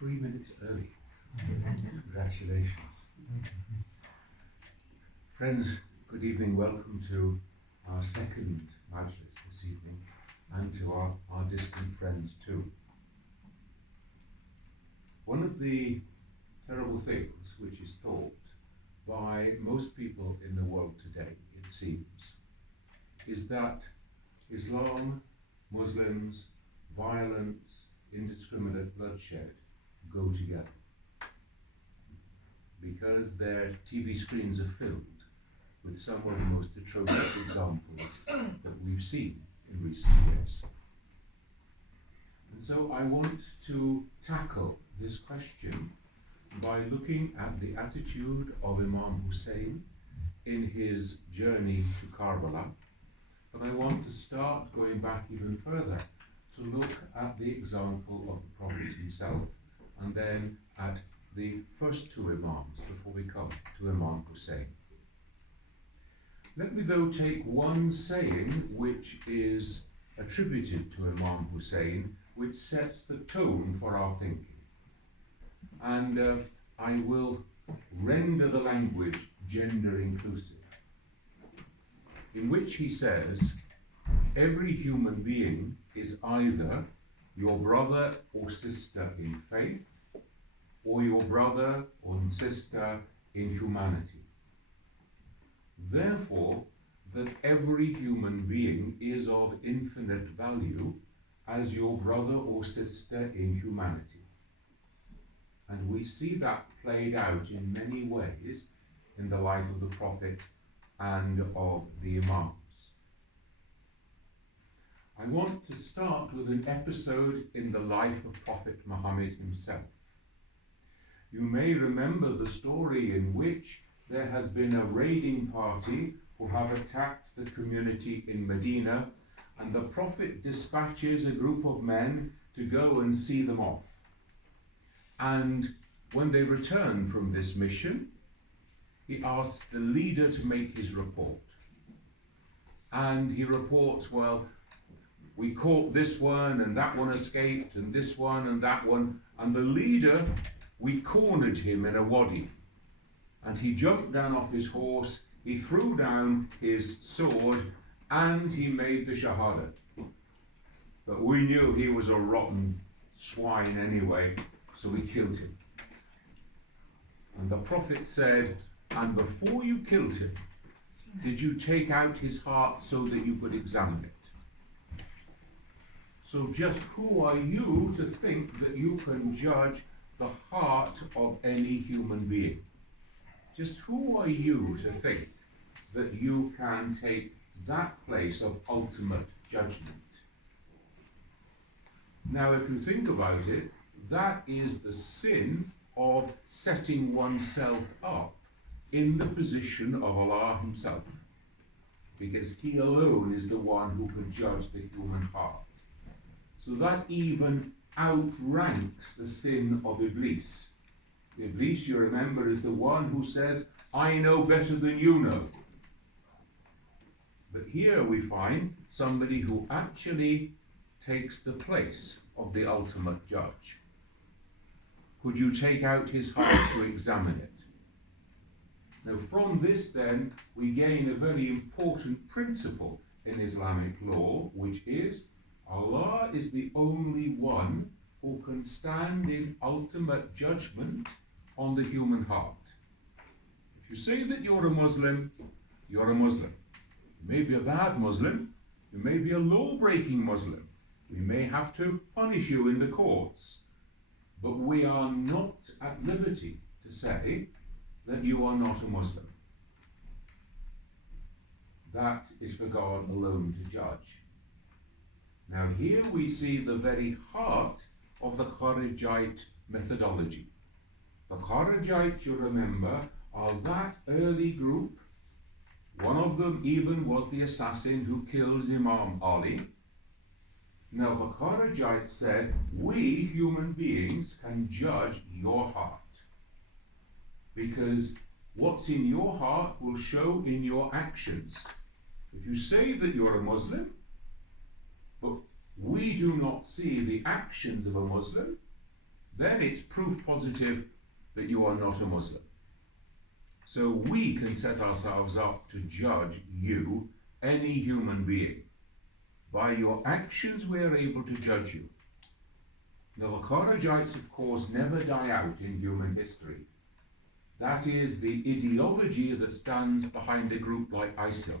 3 minutes early. Congratulations. Friends, good evening. Welcome to our second Majlis this evening, and to our distant friends too. One of the terrible things which is thought by most people in the world today, it seems, is that Islam, Muslims, violence, indiscriminate bloodshed go together, because their TV screens are filled with some of the most atrocious examples that we've seen in recent years. And so I want to tackle this question by looking at the attitude of Imam Hussein in his journey to Karbala. But I want to start going back even further to look at the example of the Prophet himself, and then at the first two Imams before we come to Imam Hussein. Let me though take one saying which is attributed to Imam Hussein, which sets the tone for our thinking. And I will render the language gender inclusive, in which he says, every human being is either your brother or sister in faith, or your brother or sister in humanity. Therefore, that every human being is of infinite value as your brother or sister in humanity. And we see that played out in many ways in the life of the Prophet and of the Imams. I want to start with an episode in the life of Prophet Muhammad himself. You may remember the story in which there has been a raiding party who have attacked the community in Medina, and the Prophet dispatches a group of men to go and see them off. And when they return from this mission, he asks the leader to make his report. And he reports, well, we caught this one, and that one escaped, and this one, and that one. And the leader, we cornered him in a wadi. And he jumped down off his horse, he threw down his sword, and he made the shahada. But we knew he was a rotten swine anyway, so we killed him. And the Prophet said, and before you killed him, did you take out his heart so that you could examine it? So just who are you to think that you can judge the heart of any human being? Just who are you to think that you can take that place of ultimate judgment? Now, if you think about it, that is the sin of setting oneself up in the position of Allah himself, because he alone is the one who can judge the human heart. So that even outranks the sin of Iblis. Iblis, you remember, is the one who says, I know better than you know. But here we find somebody who actually takes the place of the ultimate judge. Could you take out his heart to examine it? Now from this then, we gain a very important principle in Islamic law, which is Allah is the only one who can stand in ultimate judgment on the human heart. If you say that you're a Muslim, you're a Muslim. You may be a bad Muslim, you may be a law-breaking Muslim. We may have to punish you in the courts, but we are not at liberty to say that you are not a Muslim. That is for God alone to judge. Now here we see the very heart of the Kharijite methodology. The Kharijites, you remember, are that early group. One of them even was the assassin who kills Imam Ali. Now the Kharijites said, we human beings can judge your heart, because what's in your heart will show in your actions. If you say that you're a Muslim, but we do not see the actions of a Muslim, then it's proof positive that you are not a Muslim. So we can set ourselves up to judge you, any human being. By your actions we are able to judge you. Now the Kharijites, of course, never die out in human history. That is the ideology that stands behind a group like ISIL,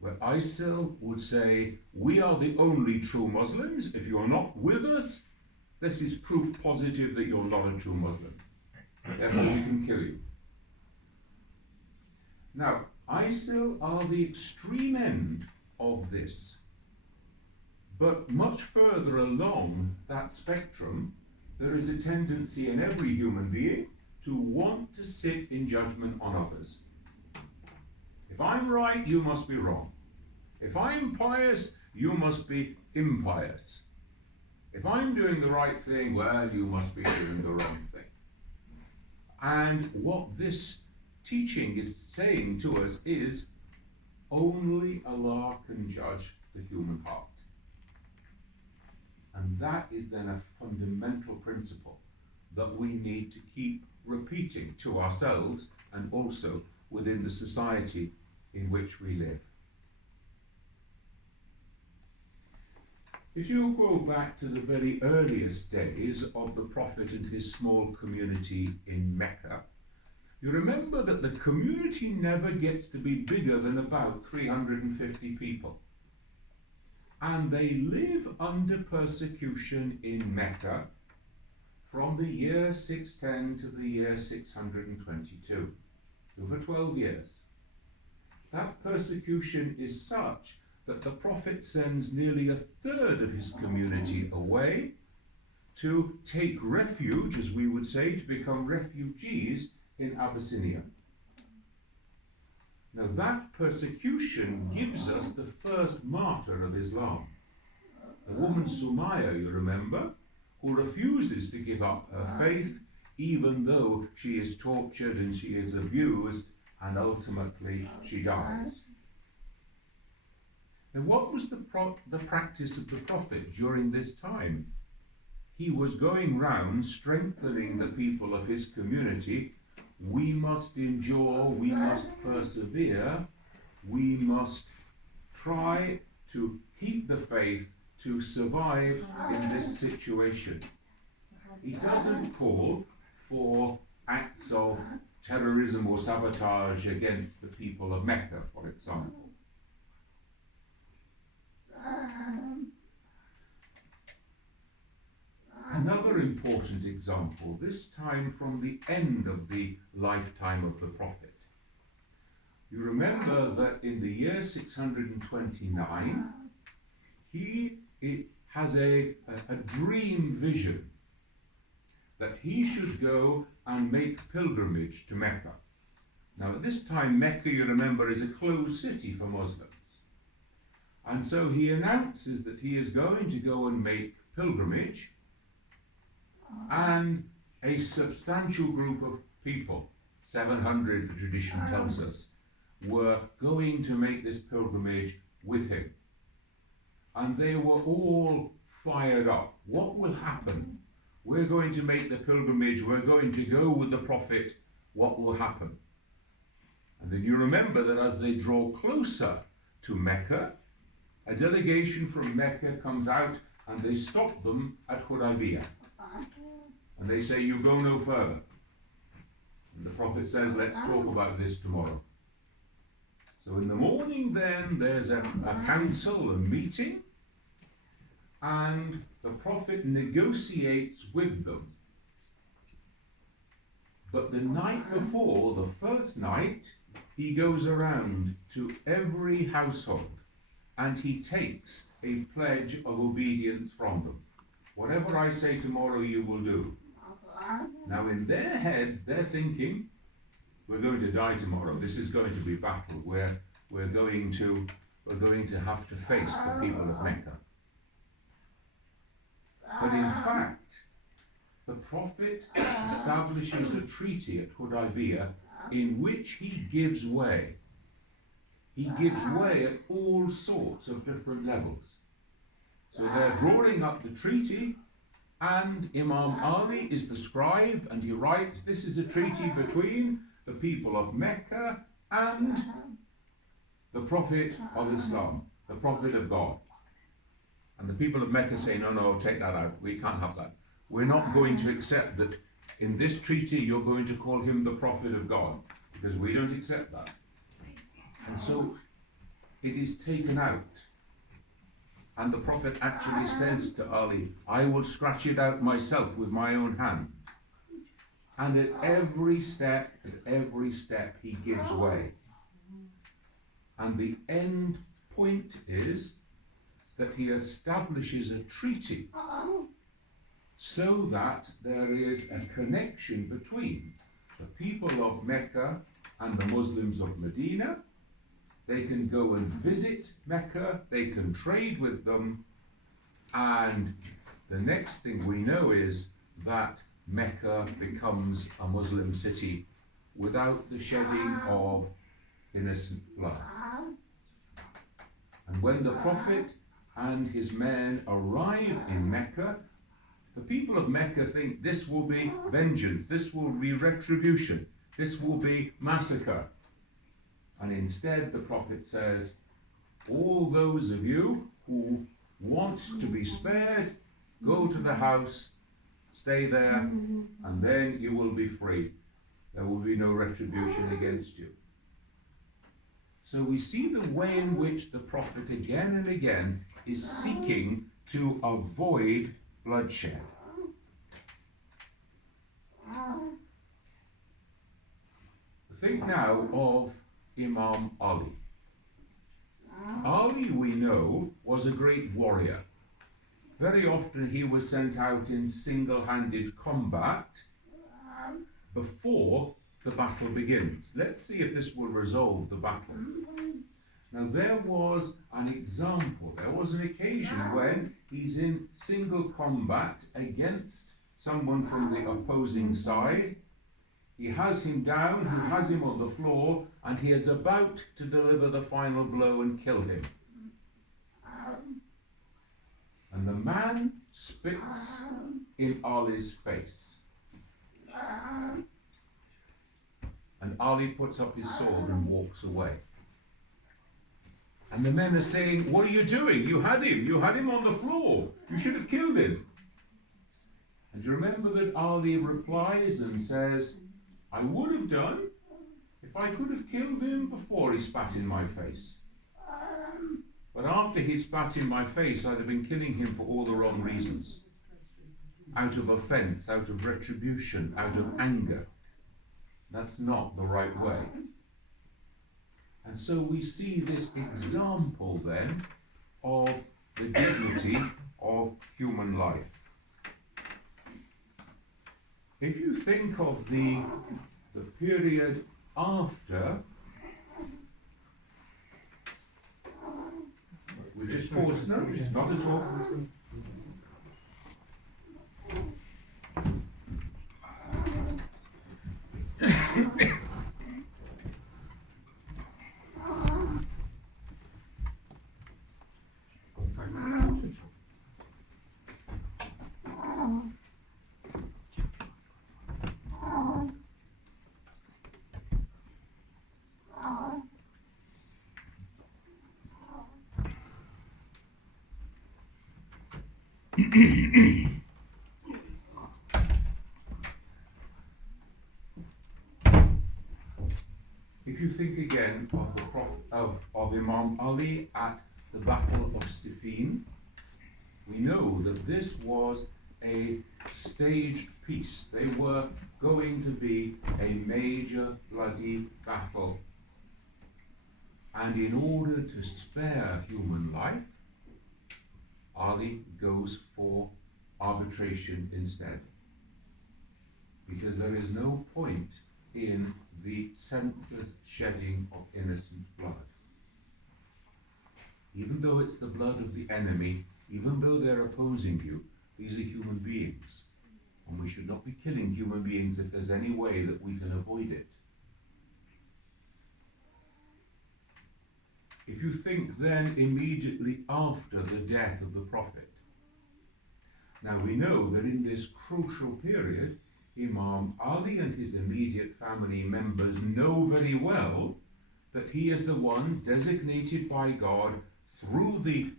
where ISIL would say, we are the only true Muslims. If you're not with us, this is proof positive that you're not a true Muslim. Therefore we can kill you. Now, ISIL are the extreme end of this. But much further along that spectrum, there is a tendency in every human being to want to sit in judgment on others. If I'm right, you must be wrong. If I'm pious, you must be impious. If I'm doing the right thing, well, you must be doing the wrong thing. And what this teaching is saying to us is, only Allah can judge the human heart. And that is then a fundamental principle that we need to keep repeating to ourselves and also within the society in which we live. If you go back to the very earliest days of the Prophet and his small community in Mecca, you remember that the community never gets to be bigger than about 350 people. And they live under persecution in Mecca from the year 610 to the year 622, over 12 years. That persecution is such that the Prophet sends nearly a third of his community away to take refuge, as we would say, to become refugees in Abyssinia. Now that persecution gives us the first martyr of Islam. The woman Sumaya, you remember, who refuses to give up her faith even though she is tortured and she is abused and ultimately she dies. Now what was the practice of the Prophet during this time? He was going round strengthening the people of his community. We must endure, we must persevere, we must try to keep the faith, to survive in this situation. He doesn't call for acts of terrorism or sabotage against the people of Mecca, for example. Another important example, this time from the end of the lifetime of the Prophet. You remember that in the year 629, he has a dream vision that he should go and make pilgrimage to Mecca. Now at this time, Mecca, you remember, is a closed city for Muslims. And so he announces that he is going to go and make pilgrimage, and a substantial group of people, 700 the tradition tells us, were going to make this pilgrimage with him. And they were all fired up. What will happen? We're going to make the pilgrimage, we're going to go with the Prophet, what will happen? And then you remember that as they draw closer to Mecca, a delegation from Mecca comes out and they stop them at Hudaybiyah. And they say, you go no further. And the Prophet says, let's talk about this tomorrow. So in the morning then, there's a council, a meeting, and the Prophet negotiates with them. But the night before, the first night, he goes around to every household and he takes a pledge of obedience from them. Whatever I say tomorrow, you will do. Now in their heads, they're thinking, we're going to die tomorrow. This is going to be battle. We're going to have to face the people of Mecca. But in fact, the Prophet establishes a treaty at Hudaybiyah in which he gives way. He gives way at all sorts of different levels. So they're drawing up the treaty, and Imam Ali is the scribe, and he writes, this is a treaty between the people of Mecca and the Prophet of Islam, the Prophet of God. And the people of Mecca say, no, no, take that out. We can't have that. We're not going to accept that in this treaty you're going to call him the Prophet of God, because we don't accept that. And so it is taken out. And the Prophet actually says to Ali, I will scratch it out myself with my own hand. And at every step, he gives way. And the end point is that he establishes a treaty so that there is a connection between the people of Mecca and the Muslims of Medina. They can go and visit Mecca, they can trade with them, and the next thing we know is that Mecca becomes a Muslim city without the shedding of innocent blood. And when the Prophet and his men arrive in Mecca, the people of Mecca think this will be vengeance, this will be retribution, this will be massacre. And instead the Prophet says, all those of you who want to be spared, go to the house, stay there, and then you will be free. There will be no retribution against you. So we see the way in which the Prophet again and again is seeking to avoid bloodshed. Think now of Imam Ali. Ali, we know, was a great warrior. Very often he was sent out in single-handed combat before the battle begins. Let's see if this will resolve the battle. Now there was an example, there was an occasion when he's in single combat against someone from the opposing side. He has him down, he has him on the floor, and he is about to deliver the final blow and kill him. And the man spits in Ali's face. And Ali puts up his sword and walks away. And the men are saying, what are you doing? You had him on the floor. You should have killed him. And you remember that Ali replies and says, I would have done if I could have killed him before he spat in my face. But after he spat in my face, I'd have been killing him for all the wrong reasons. Out of offense, out of retribution, out of anger. That's not the right way. And so we see this example then of the dignity of human life. If you think of the period after, we just pause, not at all. If you think again of Imam Ali at the Battle of Siffin, we know that this was a staged piece. They were going to be a major bloody battle. And in order to spare human life, Ali goes for arbitration instead. Because there is no point in the senseless shedding of innocent blood. Even though it's the blood of the enemy, even though they're opposing you, these are human beings. And we should not be killing human beings if there's any way that we can avoid it. If you think then immediately after the death of the Prophet, Now we know that in this crucial period, Imam Ali and his immediate family members know very well that he is the one designated by God through the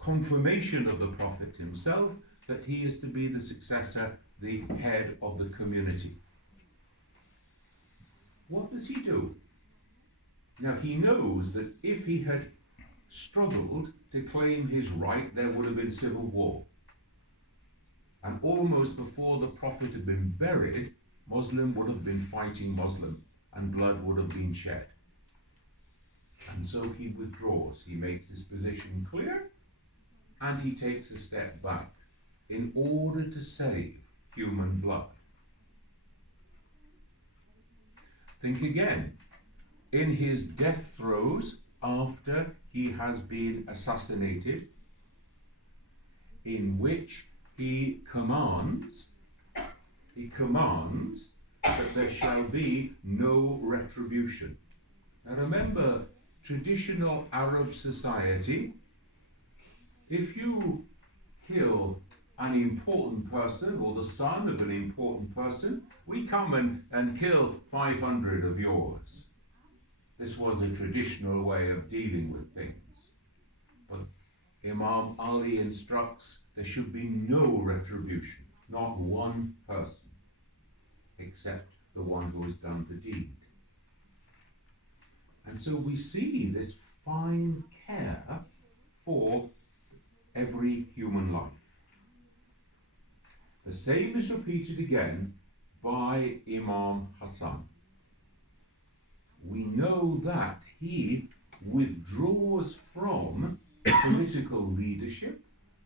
confirmation of the Prophet himself, that he is to be the successor, the head of the community. What does he do? Now he knows that if he had struggled to claim his right, there would have been civil war. And almost before the Prophet had been buried, Muslim would have been fighting Muslim, and blood would have been shed. And so he withdraws. He makes his position clear, and he takes a step back in order to save human blood. Think again. In his death throes, after he has been assassinated, in which he commands that there shall be no retribution. Now remember, traditional Arab society, if you kill an important person or the son of an important person, we come and kill 500 of yours. This was a traditional way of dealing with things. But Imam Ali instructs there should be no retribution, not one person, except the one who has done the deed. And so we see this fine care for every human life. The same is repeated again by Imam Hassan. We know that he withdraws from political leadership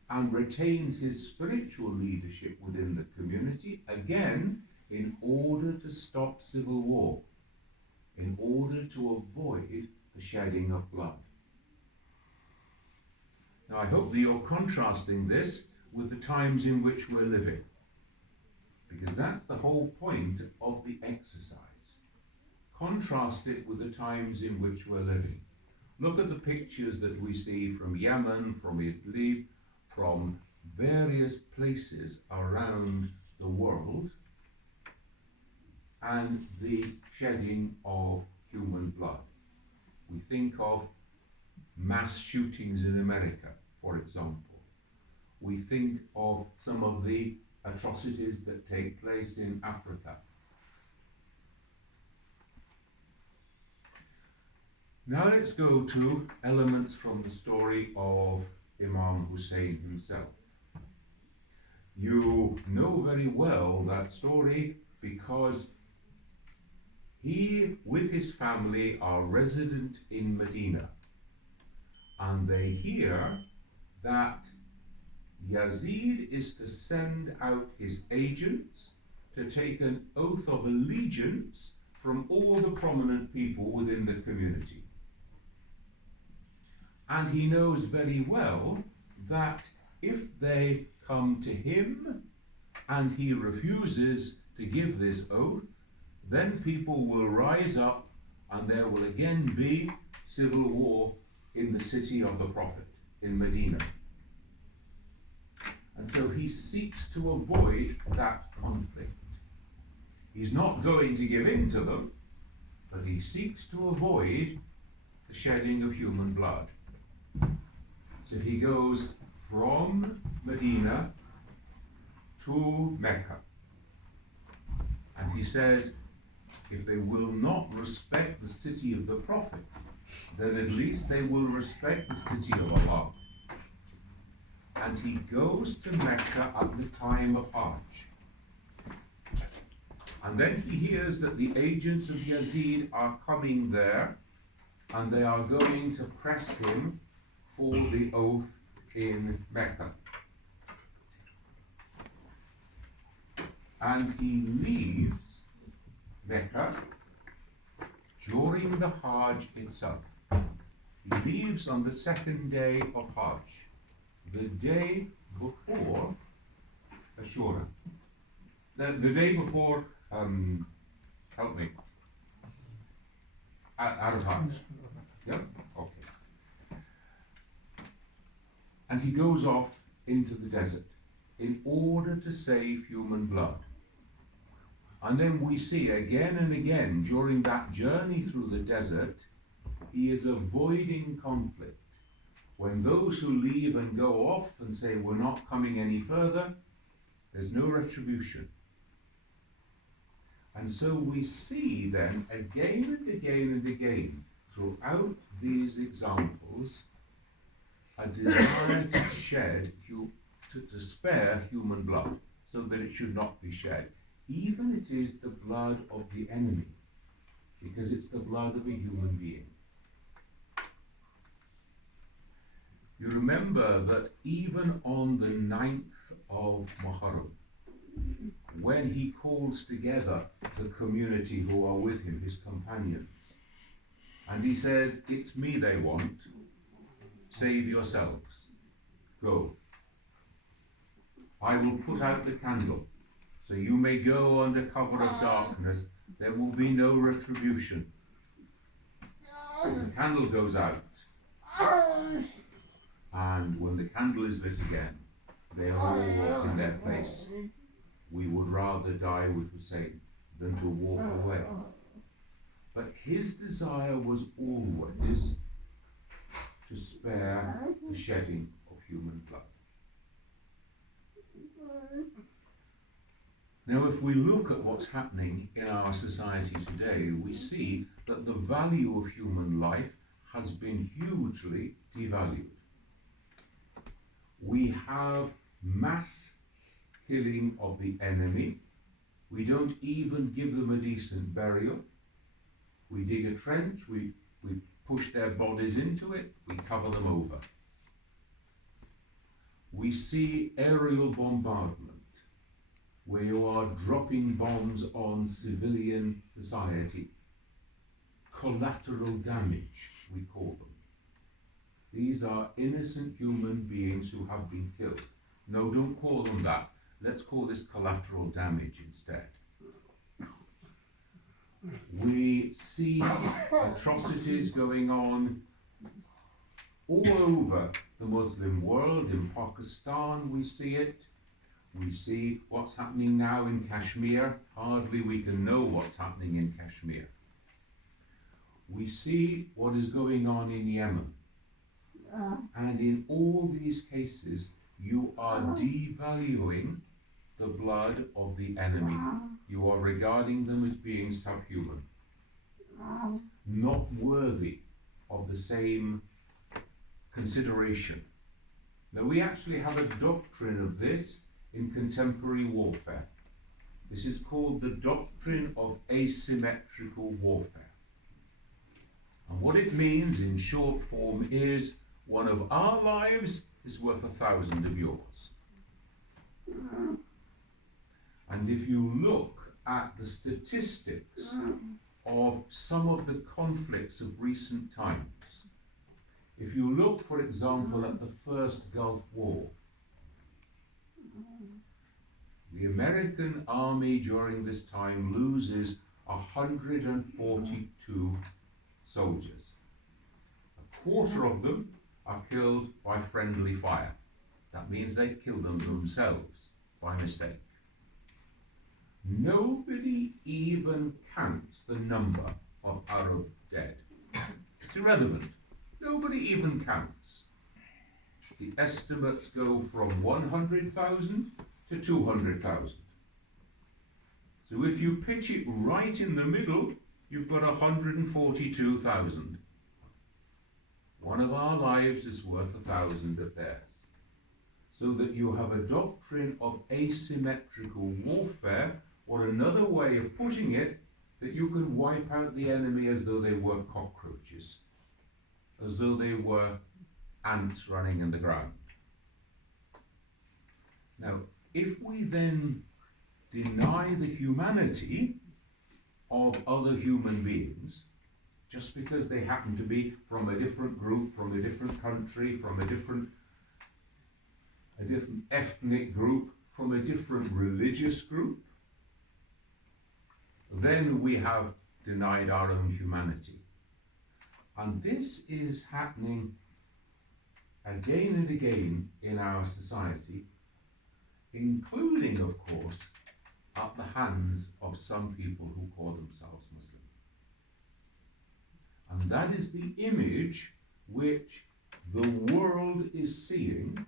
and retains his spiritual leadership within the community, again, in order to stop civil war, in order to avoid the shedding of blood. Now, I hope that you're contrasting this with the times in which we're living, because that's the whole point of the exercise. Contrast it with the times in which we're living. Look at the pictures that we see from Yemen, from Italy, from various places around the world, and the shedding of human blood. We think of mass shootings in America, for example. We think of some of the atrocities that take place in Africa. Now let's go to elements from the story of Imam Hussein himself. You know very well that story because he, with his family, are resident in Medina, and they hear that Yazid is to send out his agents to take an oath of allegiance from all the prominent people within the community. And he knows very well that if they come to him and he refuses to give this oath, then people will rise up and there will again be civil war in the city of the Prophet, in Medina. And so he seeks to avoid that conflict. He's not going to give in to them, but he seeks to avoid the shedding of human blood. So he goes from Medina to Mecca. And he says, if they will not respect the city of the Prophet, then at least they will respect the city of Allah. And he goes to Mecca at the time of Hajj. And then he hears that the agents of Yazid are coming there, and they are going to press him for the oath in Mecca. And he leaves Mecca during the Hajj itself. He leaves on the second day of Hajj, the day before Ashura. The day before, help me, Arafat. Yeah? Okay. And he goes off into the desert, in order to save human blood. And then we see again and again during that journey through the desert, he is avoiding conflict. When those who leave and go off and say, we're not coming any further, there's no retribution. And so we see then again and again and again throughout these examples a desire to shed, to spare human blood so that it should not be shed. Even it is the blood of the enemy, because it's the blood of a human being. You remember that even on the 9th of Muharram, when he calls together the community who are with him, his companions, and he says, it's me they want, save yourselves, go. I will put out the candle, so you may go under cover of darkness, there will be no retribution. The candle goes out, and when the candle is lit again, they are all in their place. We would rather die with Hussein than to walk away. But his desire was always to spare the shedding of human blood. Now, if we look at what's happening in our society today, we see that the value of human life has been hugely devalued. We have mass killing of the enemy. We don't even give them a decent burial. We dig a trench, we push their bodies into it, we cover them over. We see aerial bombardment, where you are dropping bombs on civilian society. Collateral damage, we call them. These are innocent human beings who have been killed. No, don't call them that. Let's call this collateral damage instead. We see atrocities going on all over the Muslim world. In Pakistan we see it. We see what's happening now in Kashmir. Hardly we can know what's happening in Kashmir. We see what is going on in Yemen. And in all these cases, you are devaluing the blood of the enemy. You are regarding them as being subhuman, not worthy of the same consideration. Now, we actually have a doctrine of this in contemporary warfare. This is called the doctrine of asymmetrical warfare. And what it means in short form is one of our lives is worth 1,000 of yours. And if you look at the statistics of some of the conflicts of recent times, if you look, for example, at the first Gulf War, the American army during this time loses 142 soldiers. A quarter of them are killed by friendly fire. That means they kill them themselves by mistake. Nobody even counts the number of Arab dead. It's irrelevant. Nobody even counts. The estimates go from 100,000 to 200,000. So if you pitch it right in the middle, you've got 142,000. One of our lives is worth 1,000 of theirs. So that you have a doctrine of asymmetrical warfare, or another way of putting it, that you can wipe out the enemy as though they were cockroaches, as though they were ants running in the ground. Now, if we then deny the humanity of other human beings, just because they happen to be from a different group, from a different country, from a different ethnic group, from a different religious group, then we have denied our own humanity. And this is happening again and again in our society. including, of course, at the hands of some people who call themselves Muslim. And that is the image which the world is seeing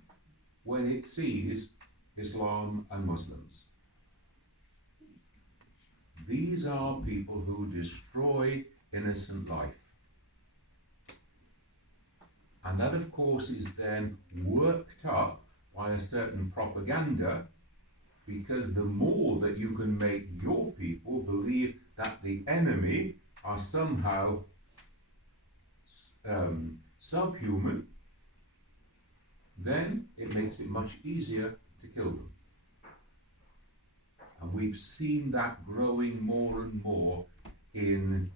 when it sees Islam and Muslims. These are people who destroy innocent life. And that, of course, is then worked up by a certain propaganda, because the more that you can make your people believe that the enemy are somehow subhuman, then it makes it much easier to kill them. And we've seen that growing more and more in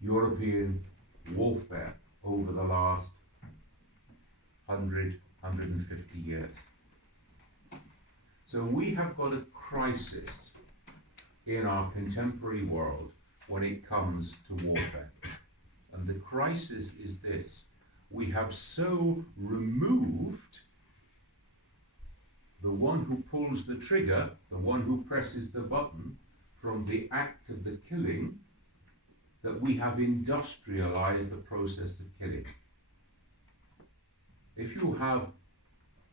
European warfare over the last 150 years. So we have got a crisis in our contemporary world when it comes to warfare. And the crisis is this: we have so removed the one who pulls the trigger, the one who presses the button, from the act of the killing, that we have industrialized the process of killing. If you have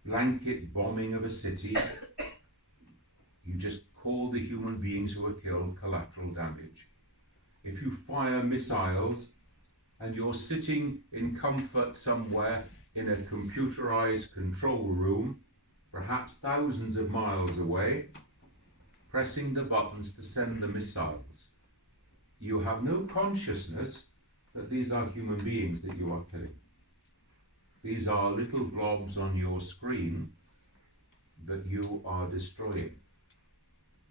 blanket bombing of a city, you just call the human beings who are killed collateral damage. If you fire missiles and you're sitting in comfort somewhere in a computerized control room, perhaps thousands of miles away, pressing the buttons to send the missiles, you have no consciousness that these are human beings that you are killing. These are little blobs on your screen that you are destroying.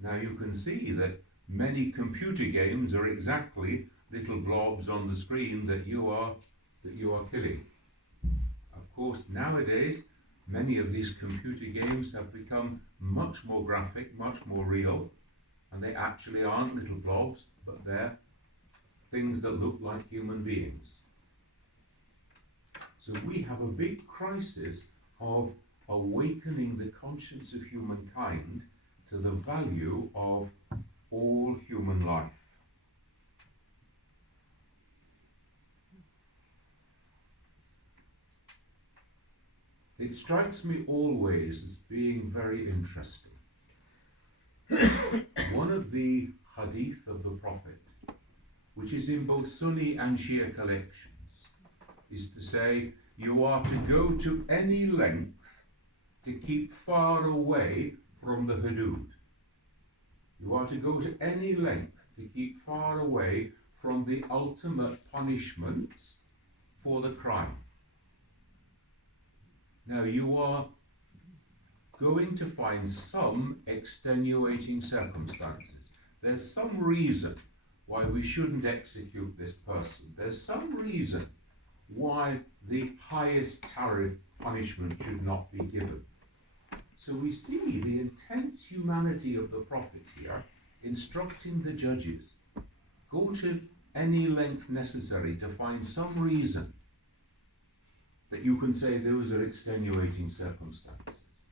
Now you can see that many computer games are exactly little blobs on the screen that you are killing. Of course, nowadays, many of these computer games have become much more graphic, much more real, and they actually aren't little blobs, but they're things that look like human beings. So we have a big crisis of awakening the conscience of humankind to the value of all human life. It strikes me always as being very interesting. One of the hadith of the Prophet, which is in both Sunni and Shia collections, is to say, you are to go to any length to keep far away from the hudud. You are to go to any length to keep far away from the ultimate punishments for the crime. Now you are going to find some extenuating circumstances. There's some reason why we shouldn't execute this person. There's some reason why the highest tariff punishment should not be given. So we see the intense humanity of the Prophet here, instructing the judges, go to any length necessary to find some reason that you can say those are extenuating circumstances.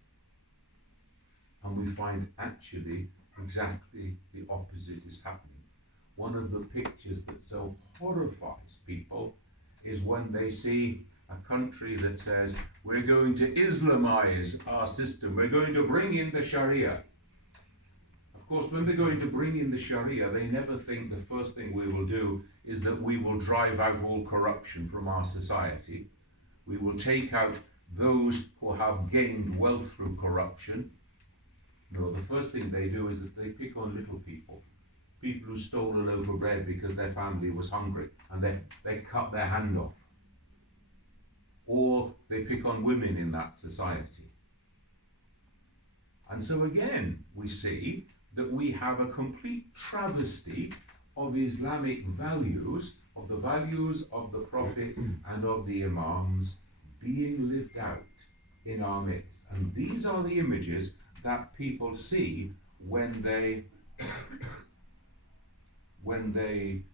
And we find actually exactly the opposite is happening. One of the pictures that so horrifies people is when they see a country that says, we're going to Islamize our system, we're going to bring in the Sharia. Of course, when they're going to bring in the Sharia, they never think the first thing we will do is that we will drive out all corruption from our society. We will take out those who have gained wealth through corruption. No, the first thing they do is that they pick on little people. People who stole a loaf of bread because their family was hungry, and they cut their hand off. Or they pick on women in that society. And so again, we see that we have a complete travesty of Islamic values, of the values of the Prophet and of the Imams being lived out in our midst. And these are the images that people see when they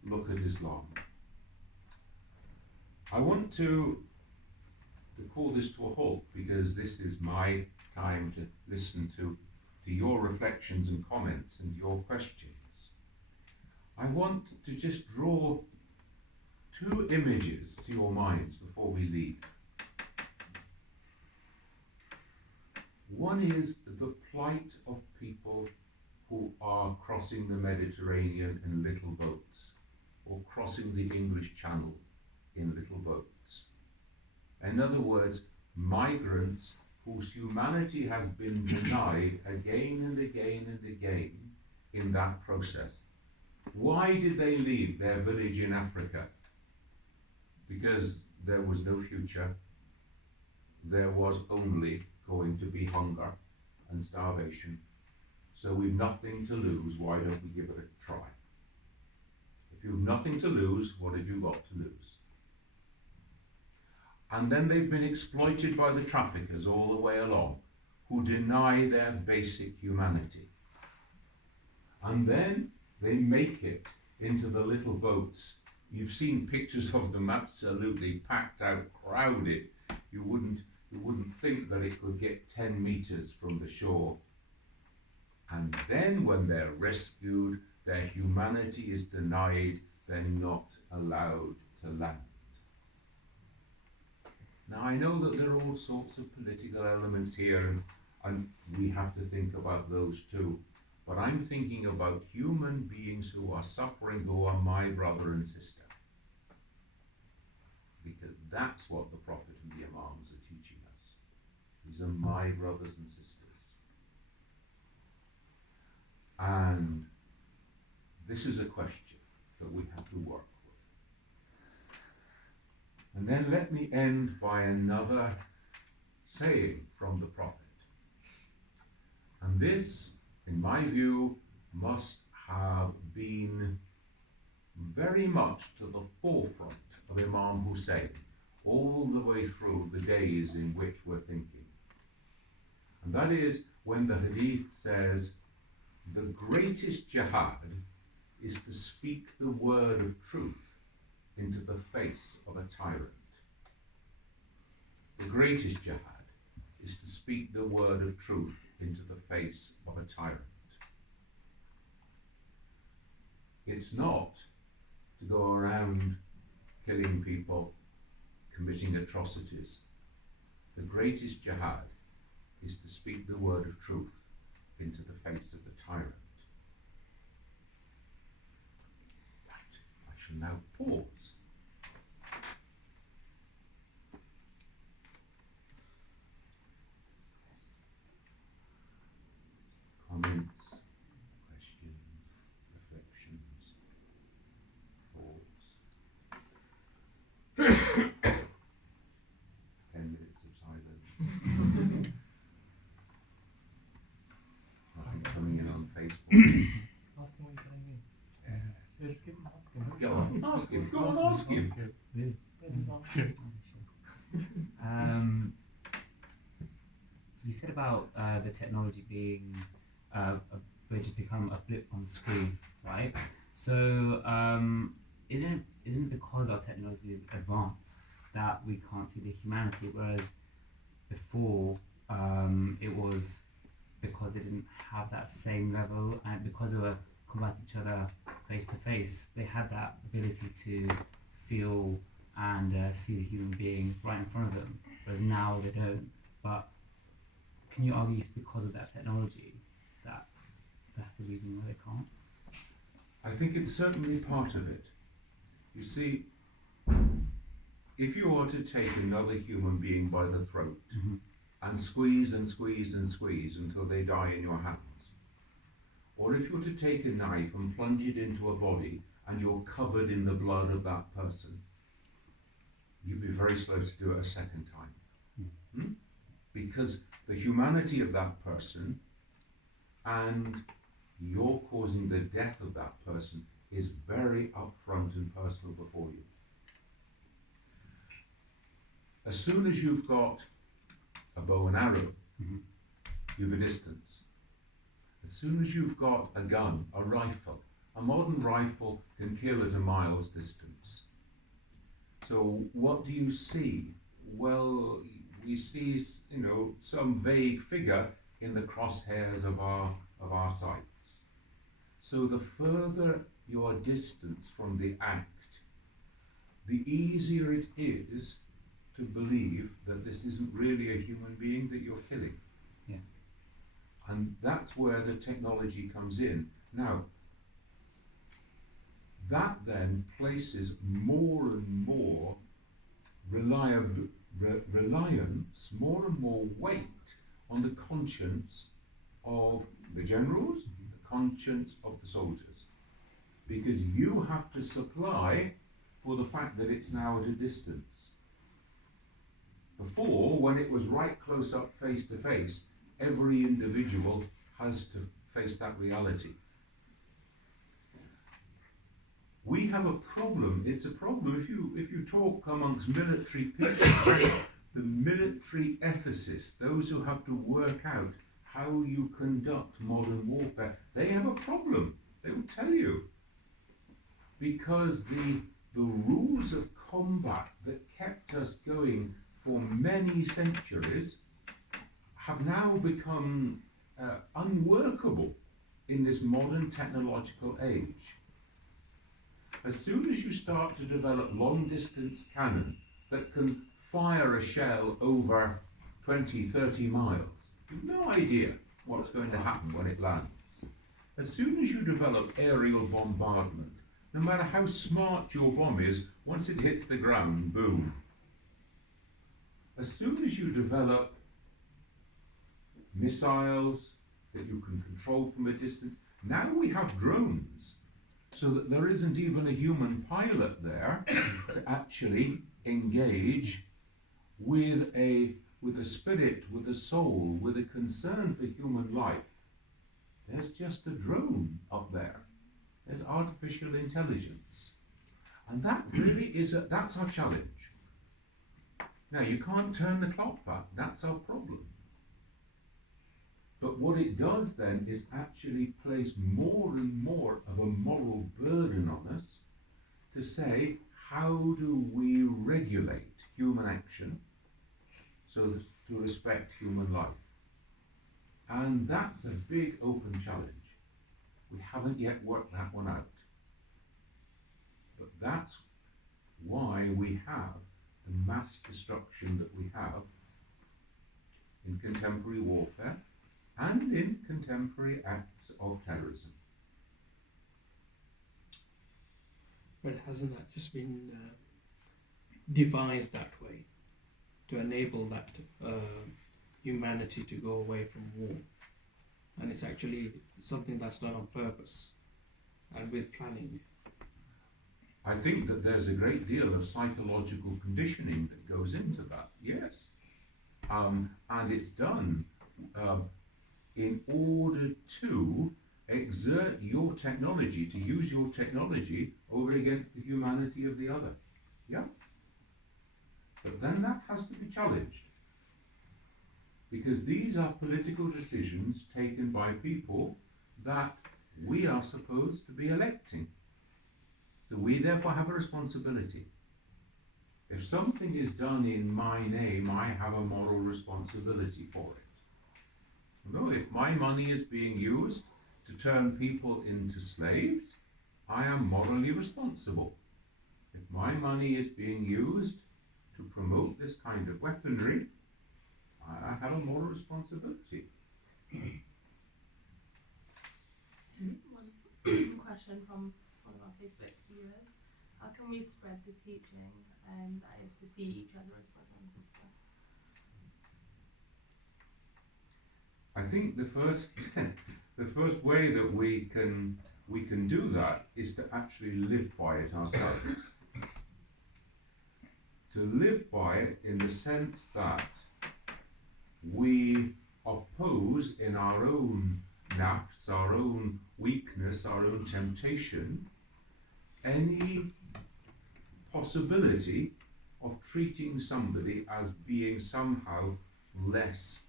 look at Islam. I want to call this to a halt, because this is my time to listen to to your reflections and comments and your questions, I want to just draw two images to your minds before we leave. One is the plight of people who are crossing the Mediterranean in little boats, or crossing the English Channel in little boats. In other words, migrants whose humanity has been denied again and again and again in that process. Why did they leave their village in Africa? Because there was no future. There was only going to be hunger and starvation. So we've nothing to lose, why don't we give it a try? If you've nothing to lose, what have you got to lose? And then they've been exploited by the traffickers all the way along, who deny their basic humanity. And then they make it into the little boats. You've seen pictures of them absolutely packed out, crowded. You wouldn't think that it could get 10 meters from the shore. And then when they're rescued, their humanity is denied, they're not allowed to land. Now I know that there are all sorts of political elements here, and we have to think about those too. But I'm thinking about human beings who are suffering, who are my brother and sister. Because that's what the Prophet and the Imams are teaching us. These are my brothers and sisters. And this is a question that we have to work with. And then let me end by another saying from the Prophet. And this, in my view, must have been very much to the forefront of Imam Hussein all the way through the days in which we're thinking. And that is when the hadith says, the greatest jihad is to speak the word of truth into the face of a tyrant. The greatest jihad is to speak the word of truth into the face of a tyrant. It's not to go around killing people, committing atrocities. The greatest jihad is to speak the word of truth into the face of the tyrant. I shall now pause. Comments, questions, reflections, thoughts. 10 minutes of silence. Coming in on Facebook. Ask him what you're telling me. Yes. Let's give him, ask him. Go on, ask him. Go on, ask him. Yeah, just ask him. You said about the technology being just become a blip on the screen, right? So isn't it because our technology is advanced that we can't see the humanity, whereas before it was because they didn't have that same level, and because they were combating each other face to face, they had that ability to feel and see the human being right in front of them, whereas now they don't. But can you argue it's because of that technology that's the reason why they can't? I think it's certainly part of it. You see, if you were to take another human being by the throat and squeeze and squeeze and squeeze until they die in your hands, or if you were to take a knife and plunge it into a body and you're covered in the blood of that person, you'd be very slow to do it a second time. Because the humanity of that person and you're causing the death of that person is very upfront and personal before you. As soon as you've got a bow and arrow, you've a distance. As soon as you've got a gun, a rifle, a modern rifle can kill at a mile's distance. So what do you see? Well, we see, some vague figure in the crosshairs of our sights. So the further your distance from the act, the easier it is to believe that this isn't really a human being that you're killing. Yeah. And that's where the technology comes in. Now, that then places more and more reliance, more and more weight on the conscience of the generals, the conscience of the soldiers. Because you have to supply for the fact that it's now at a distance. Before, when it was right close up, face to face, every individual has to face that reality. We have a problem. It's a problem if you talk amongst military people, the military ethicists, those who have to work out how you conduct modern warfare, they have a problem. They will tell you. Because the rules of combat that kept us going for many centuries have now become unworkable in this modern technological age. As soon as you start to develop long-distance cannon that can fire a shell over 20, 30 miles, you've no idea what's going to happen when it lands. As soon as you develop aerial bombardment, no matter how smart your bomb is, once it hits the ground, boom. As soon as you develop missiles that you can control from a distance, now we have drones, so that there isn't even a human pilot there to actually engage with a spirit, with a soul, with a concern for human life. There's just a drone up there. There's artificial intelligence. And that really that's our challenge. Now, you can't turn the clock back. That's our problem. But what it does then is actually place more and more of a moral burden on us to say, how do we regulate human action so as to respect human life? And that's a big open challenge. We haven't yet worked that one out. But that's why we have the mass destruction that we have in contemporary warfare and in contemporary acts of terrorism. But hasn't that just been devised that way to enable that humanity to go away from war? And it's actually something that's done on purpose and with planning. I think that there's a great deal of psychological conditioning that goes into that, yes. And it's done in order to exert your technology, to use your technology over against the humanity of the other. Yeah? But then that has to be challenged. Because these are political decisions taken by people that we are supposed to be electing. So we therefore have a responsibility. If something is done in my name, I have a moral responsibility for it. No, if my money is being used to turn people into slaves, I am morally responsible. If my money is being used to promote this kind of weaponry, I have a moral responsibility. One question from one of our Facebook viewers. How can we spread the teaching that is to see each other as brother and sister? I think the first way that we can do that is to actually live by it ourselves. To live by it in the sense that we oppose in our own nafs, our own weakness, our own temptation, any possibility of treating somebody as being somehow less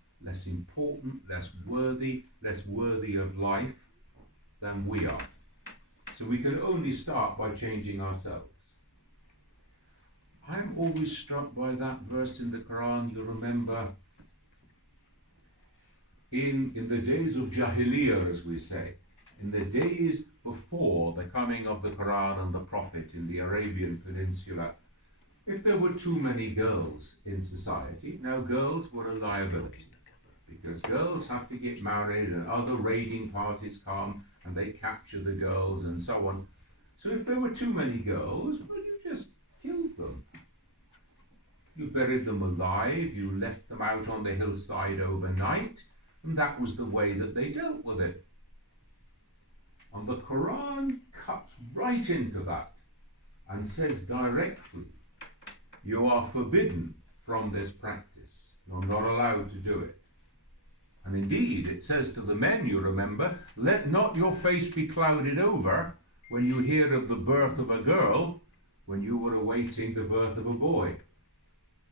important, less worthy of life than we are. So we can only start by changing ourselves. I'm always struck by that verse in the Quran. You remember in the days of Jahiliyyah, as we say, in the days before the coming of the Quran and the Prophet in the Arabian Peninsula, if there were too many girls in society, now girls were a liability, because girls have to get married and other raiding parties come and they capture the girls and so on. So if there were too many girls, well, you just killed them. You buried them alive, you left them out on the hillside overnight, and that was the way that they dealt with it. And the Quran cuts right into that and says directly, you are forbidden from this practice. You're not allowed to do it. And indeed, it says to the men, you remember, let not your face be clouded over when you hear of the birth of a girl, when you were awaiting the birth of a boy.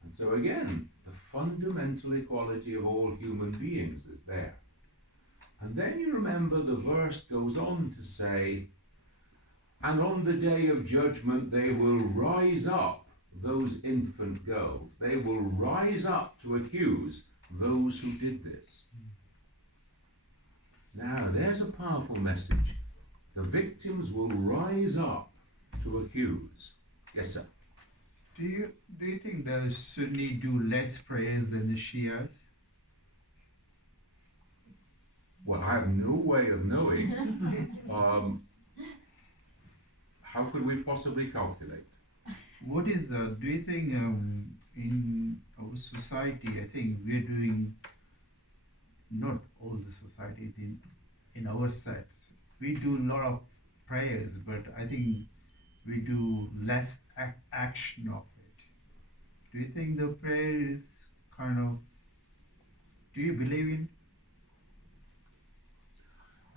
And so again, the fundamental equality of all human beings is there. And then you remember the verse goes on to say, and on the day of judgment they will rise up, those infant girls, they will rise up to accuse those who did this. Now there's a powerful message. The victims will rise up to accuse. Yes, sir. Do you think the Sunni do less prayers than the Shias? Well, I have no way of knowing. How could we possibly calculate? What is the? Do you think in our society, I think we're doing, not all the society, in our sects, we do a lot of prayers, but I think we do less action of it. Do you think the prayer is kind of, do you believe in?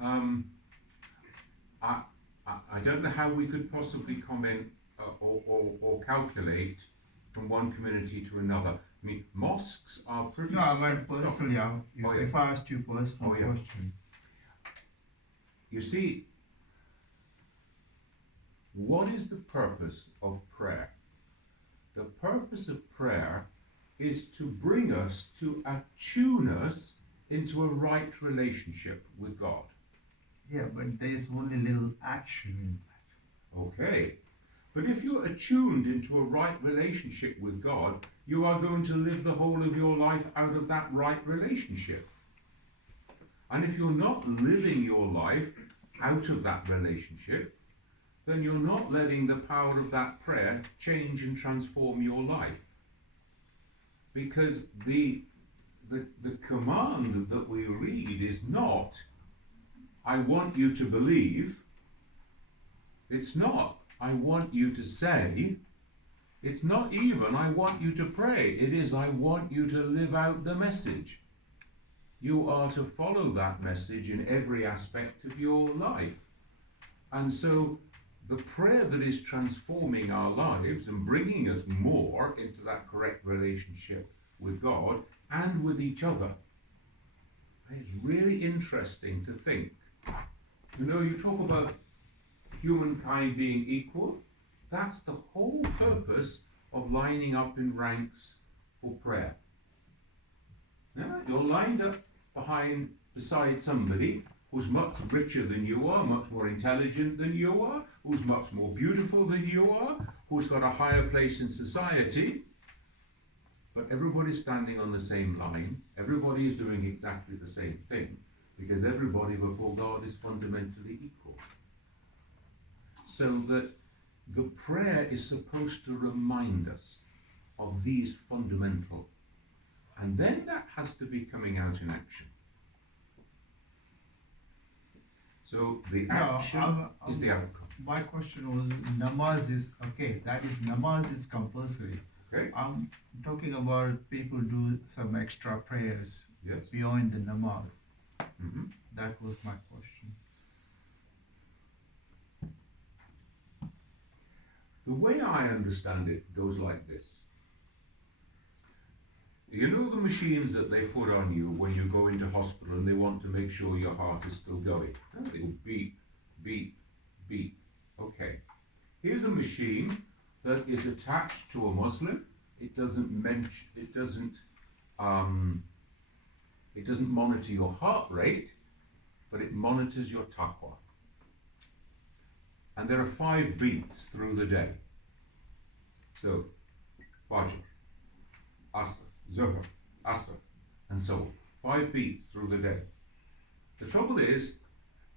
I don't know how we could possibly comment or calculate from one community to another. I mean, mosques are pretty... No, I meant personally, if I asked you personal yeah. question. You see, what is the purpose of prayer? The purpose of prayer is to bring us, to attune us into a right relationship with God. Yeah, but there's only little action in that. Okay. But if you're attuned into a right relationship with God, you are going to live the whole of your life out of that right relationship. And if you're not living your life out of that relationship, then you're not letting the power of that prayer change and transform your life. Because the command that we read is not, I want you to believe. It's not, I want you to say. It's not even, I want you to pray. It is, I want you to live out the message. You are to follow that message in every aspect of your life. And so the prayer that is transforming our lives and bringing us more into that correct relationship with God and with each other. It's really interesting to think. You know, you talk about humankind being equal. That's the whole purpose of lining up in ranks for prayer. Now, you're lined up beside somebody who's much richer than you are, much more intelligent than you are, who's much more beautiful than you are, who's got a higher place in society. But everybody's standing on the same line. Everybody is doing exactly the same thing, because everybody before God is fundamentally equal. So that the prayer is supposed to remind us of these fundamental, and then that has to be coming out in action. So the action is the outcome. My question was, namaz is, okay, that is, namaz is compulsory. Okay. I'm talking about people do some extra prayers Yes. beyond the namaz. Mm-hmm. That was my question. The way I understand it goes like this. You know the machines that they put on you when you go into hospital and they want to make sure your heart is still going? They go beep, beep, beep. Okay. Here's a machine that is attached to a Muslim. It doesn't It doesn't monitor your heart rate, but it monitors your taqwa. And there are 5 beats through the day. So, Fajr, Asr, Zuhr, Asr, and so on. 5 beats through the day. The trouble is,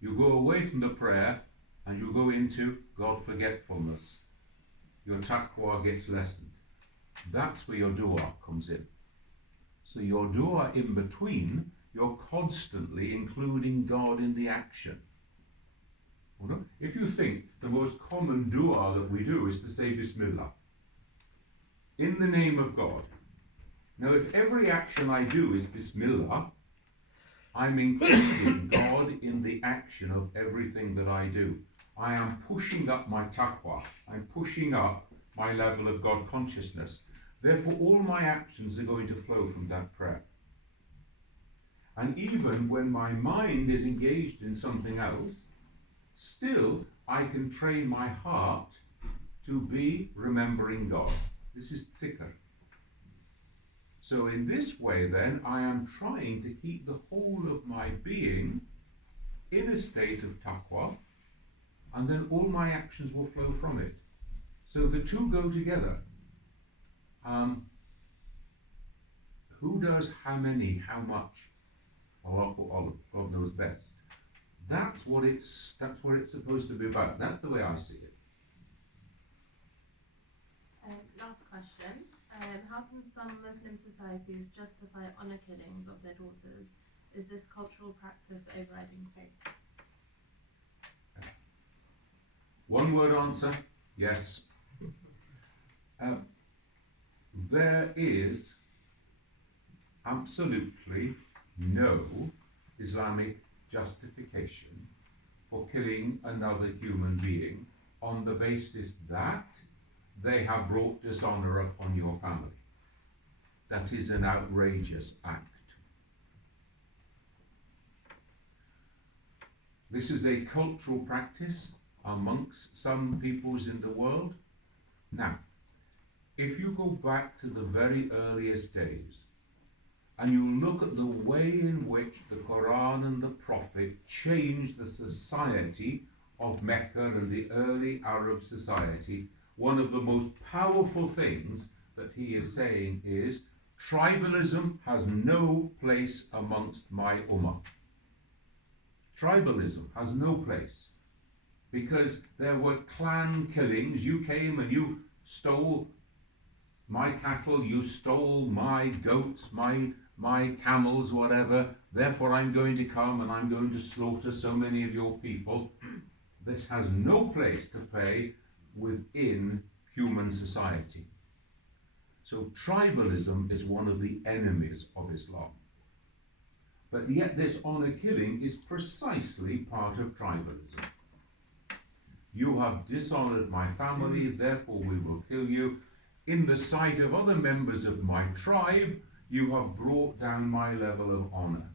you go away from the prayer and you go into God forgetfulness. Your taqwa gets lessened. That's where your dua comes in. So your dua in between, you're constantly including God in the action. If you think the most common dua that we do is to say Bismillah, in the name of God. Now if every action I do is Bismillah, I'm including God in the action of everything that I do. I am pushing up my taqwa. I'm pushing up my level of God consciousness. Therefore, all my actions are going to flow from that prayer. And even when my mind is engaged in something else, still I can train my heart to be remembering God. This is tzikr. So in this way then, I am trying to keep the whole of my being in a state of taqwa, and then all my actions will flow from it. So the two go together. Who does how many, how much? Allahu Allah, God knows best. That's what it's supposed to be about. That's the way I see it. Last question. How can some Muslim societies justify honor killings of their daughters? Is this cultural practice overriding faith? One word answer, yes. There is absolutely no Islamic justification for killing another human being on the basis that they have brought dishonor upon your family. That is an outrageous act. This is a cultural practice amongst some peoples in the world. Now, if you go back to the very earliest days and you look at the way in which the Quran and the Prophet changed the society of Mecca and the early Arab society, one of the most powerful things that he is saying is, tribalism has no place amongst my ummah. Tribalism has no place, because there were clan killings. You came and you stole my cattle, you stole my goats, my camels, whatever, therefore I'm going to come and I'm going to slaughter so many of your people. This has no place to play within human society. So tribalism is one of the enemies of Islam. But yet this honor killing is precisely part of tribalism. You have dishonored my family, therefore we will kill you. In the sight of other members of my tribe, you have brought down my level of honor.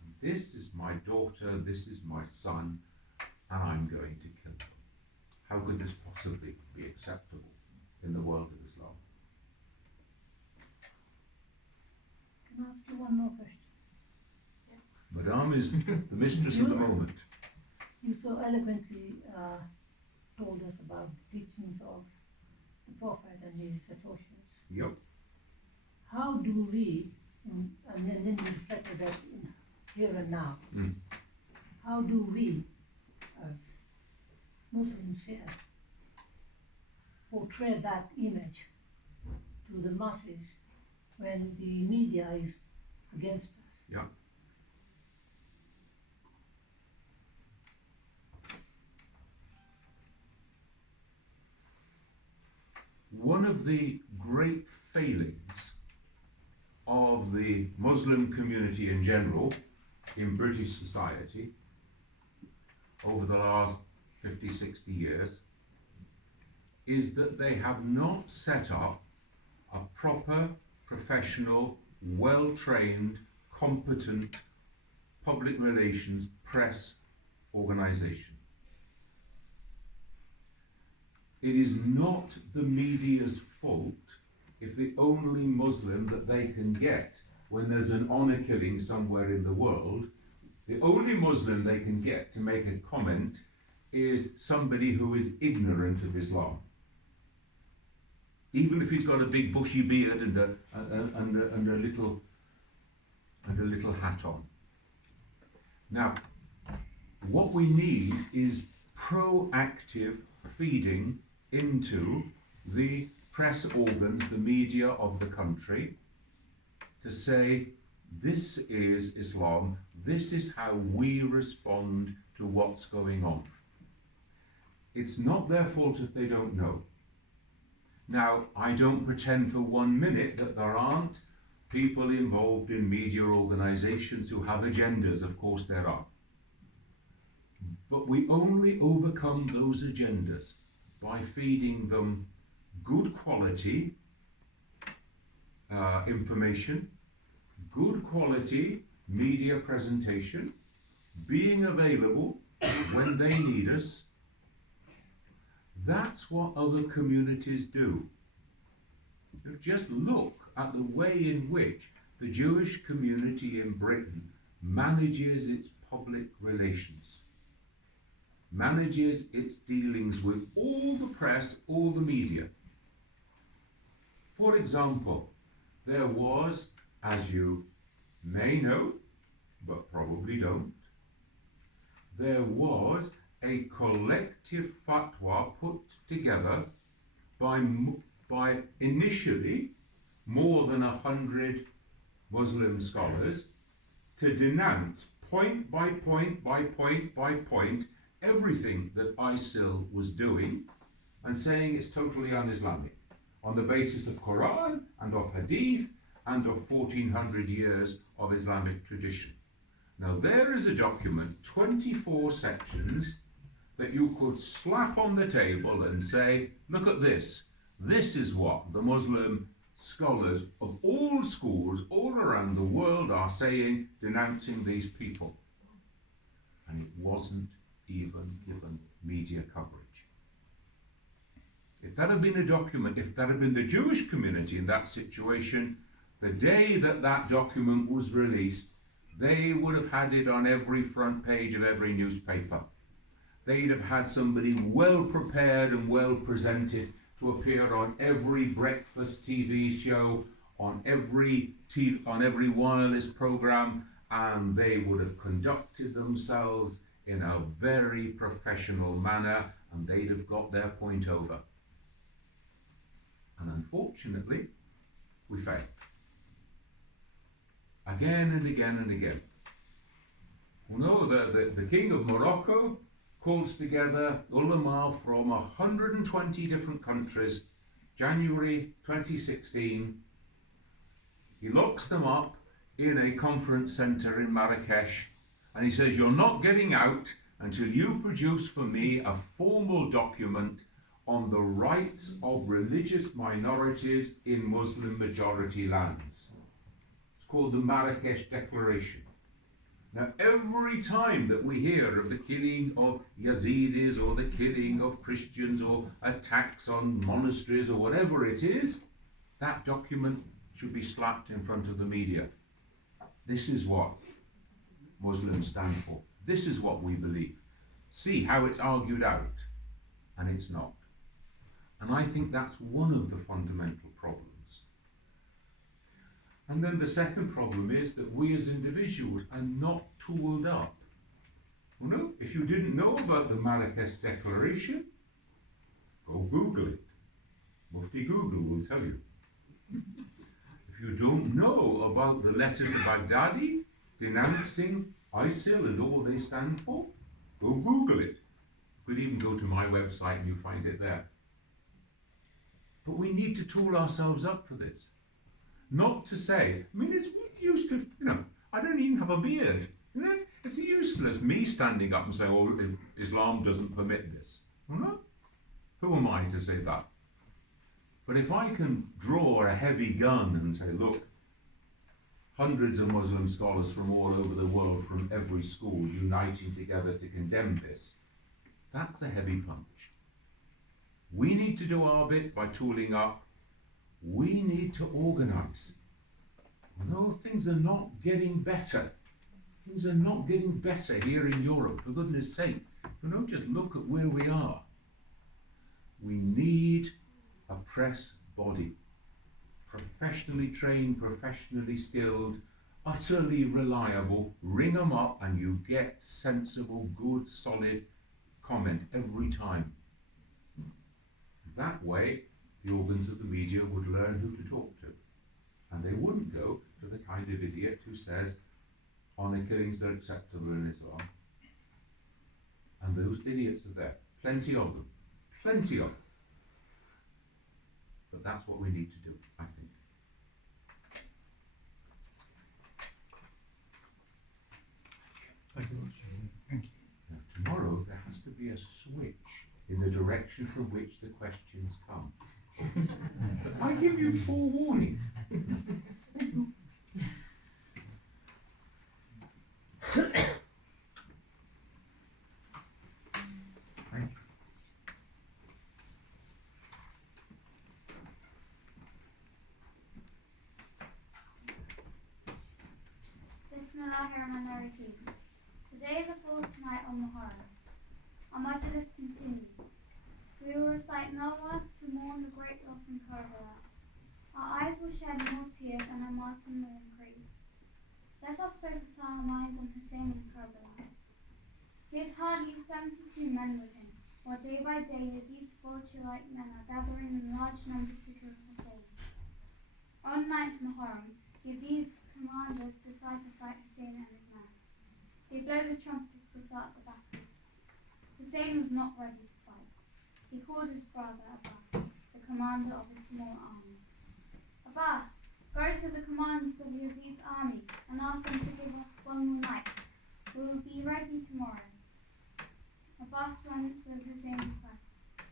And this is my daughter, this is my son, and I'm going to kill them. How could this possibly be acceptable in the world of Islam? Can I ask you one more question? Madame is the mistress of the moment. You so eloquently told us about the teachings of the Prophet and his associates. Yep. How do we, and then you reflected that in here and now, how do we, as Muslims here, portray that image to the masses when the media is against us? Yeah. One of the great failings of the Muslim community in general in British society over the last 50, 60 years is that they have not set up a proper, professional, well-trained, competent public relations press organization. It is not the media's fault if the only Muslim that they can get when there's an honour killing somewhere in the world, the only Muslim they can get to make a comment is somebody who is ignorant of Islam. Even if he's got a big bushy beard and a little hat on. Now, what we need is proactive feeding into the press organs, the media of the country, to say, this is Islam, this is how we respond to what's going on. It's not their fault if they don't know. Now, I don't pretend for 1 minute that there aren't people involved in media organisations who have agendas. Of course there are. But we only overcome those agendas by feeding them good quality information, good quality media presentation, being available when they need us. That's what other communities do. Just look at the way in which the Jewish community in Britain manages its public relations, manages its dealings with all the press, all the media. For example, there was, as you may know, but probably don't, there was a collective fatwa put together by initially more than 100 Muslim scholars to denounce point by point by point by point everything that ISIL was doing and saying it's totally un-Islamic on the basis of Quran and of Hadith and of 1400 years of Islamic tradition. Now there is a document, 24 sections, that you could slap on the table and say, look at this. This is what the Muslim scholars of all schools all around the world are saying, denouncing these people. And it wasn't even given media coverage. If that had been a document, if that had been the Jewish community in that situation, the day that that document was released, they would have had it on every front page of every newspaper. They'd have had somebody well prepared and well presented to appear on every breakfast TV show, on every wireless program, and they would have conducted themselves in a very professional manner, and they'd have got their point over. And unfortunately, we failed. Again and again and again. You know, the King of Morocco calls together ulama from 120 different countries, January 2016. He locks them up in a conference centre in Marrakesh, and he says, you're not getting out until you produce for me a formal document on the rights of religious minorities in Muslim majority lands. It's called the Marrakesh Declaration. Now, every time that we hear of the killing of Yazidis or the killing of Christians or attacks on monasteries or whatever it is, that document should be slapped in front of the media. This is what Muslims stand for. This is what we believe. See how it's argued out, and it's not. And I think that's one of the fundamental problems. And then the second problem is that we as individuals are not tooled up. You know, if you didn't know about the Marrakesh Declaration, go Google it. Mufti Google will tell you. If you don't know about the letter to Baghdadi denouncing ISIL and all they stand for, go Google it. You could even go to my website and you find it there. But we need to tool ourselves up for this. Not to say, I mean, it's used to, you know, I don't even have a beard. You know, it's useless me standing up and saying, oh, Islam doesn't permit this. You know? Who am I to say that? But if I can draw a heavy gun and say, look, hundreds of Muslim scholars from all over the world, from every school, uniting together to condemn this, that's a heavy punch. We need to do our bit by tooling up. We need to organise. No, things are not getting better. Things are not getting better here in Europe, for goodness sake. You know, just look at where we are. We need a press body. Professionally trained, professionally skilled, utterly reliable. Ring them up and you get sensible, good, solid comment every time. That way, the organs of the media would learn who to talk to. And they wouldn't go to the kind of idiot who says honour killings are acceptable in Islam. And those idiots are there. Plenty of them. Plenty of them. But that's what we need to do, I think. Thank you very much. Thank you. Now, tomorrow there has to be a switch in the direction from which the questions come. So I give you forewarning. Thank you. Bismillahirrahmanirrahim. Today is the fourth night on Muharram. Our majlis continues. We will recite Nawaz to mourn the great loss in Karbala. Our eyes will shed more tears and our martyrdom will increase. Let us focus our minds on Hussein in Karbala. He has hardly 72 men with him, while day by day Yazid's vulture-like men are gathering in large numbers to kill Hussein. On 9th Muharram, Yazid's commanders decide to fight Hussein and his men. They blow the trumpets to start the battle. Hussein was not ready to fight. He called his brother Abbas, the commander of his small army. Abbas, go to the commanders of Yazid's army and ask them to give us one more night. We will be ready tomorrow. Abbas went with Hussein's request.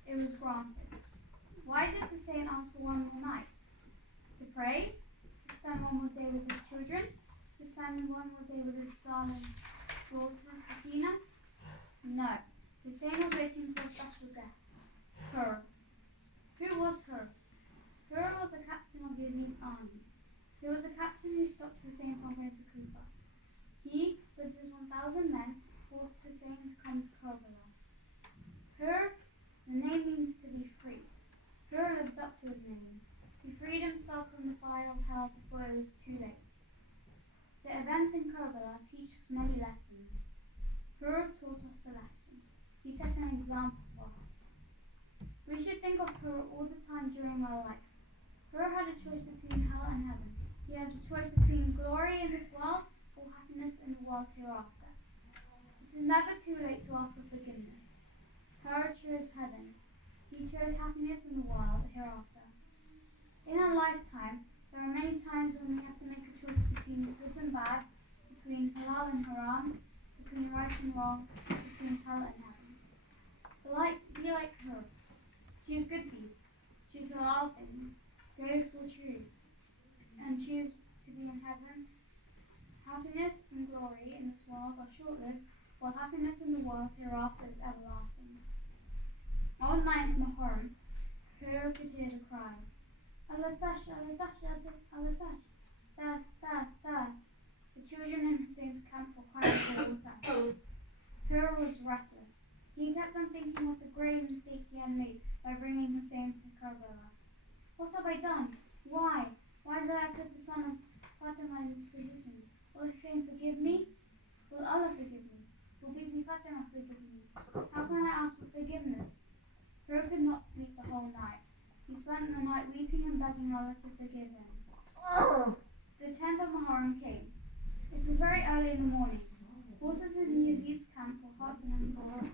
It was granted. Why did Hussein ask for one more night? To pray? To spend one more day with his children? To spend one more day with his darling daughter, Sakina? No. Hussein was waiting for a special guest. Hur. Who was Hur? Hur was the captain of Yazid's army. He was the captain who stopped Hussein from going to Kufa. He, with his 1,000 men, forced Hussein to come to Karbala. Hur, the name means to be free. Hur lived up to his name. He freed himself from the fire of hell before it was too late. The events in Karbala teach us many lessons. Hur taught us a lesson. He set an example for us. We should think of Hur all the time during our life. Hur had a choice between hell and heaven. He had a choice between glory in this world or happiness in the world hereafter. It is never too late to ask for forgiveness. Hur chose heaven. He chose happiness in the world hereafter. In our lifetime, there are many times when we have to make a choice between good and bad, between halal and haram, between right and wrong, between hell and heaven. Be like Hur. Choose good deeds. Choose halal things. Go for truth. And choose to be in heaven. Happiness and glory in this world are short-lived, while happiness in the world hereafter is everlasting. On 9th Muharram, Hur could hear the cry, "Alatash, Alatash, Alatash, thirst, thirst, thirst." The children in Hussein's camp were crying for water. Hur was restless. He kept on thinking what a grave mistake he had made by bringing Hussein to Karbala. What have I done? Why? Why did I put the son of Fatima in this position? Will Hussein forgive me? Will Allah forgive me? Will Bibi Fatima forgive me? How can I ask for forgiveness? Hur could not sleep the whole night. He spent the night weeping and begging Allah to forgive him. The 10th of Muharram came. It was very early in the morning. Horses in Yazid's camp were hot and cold.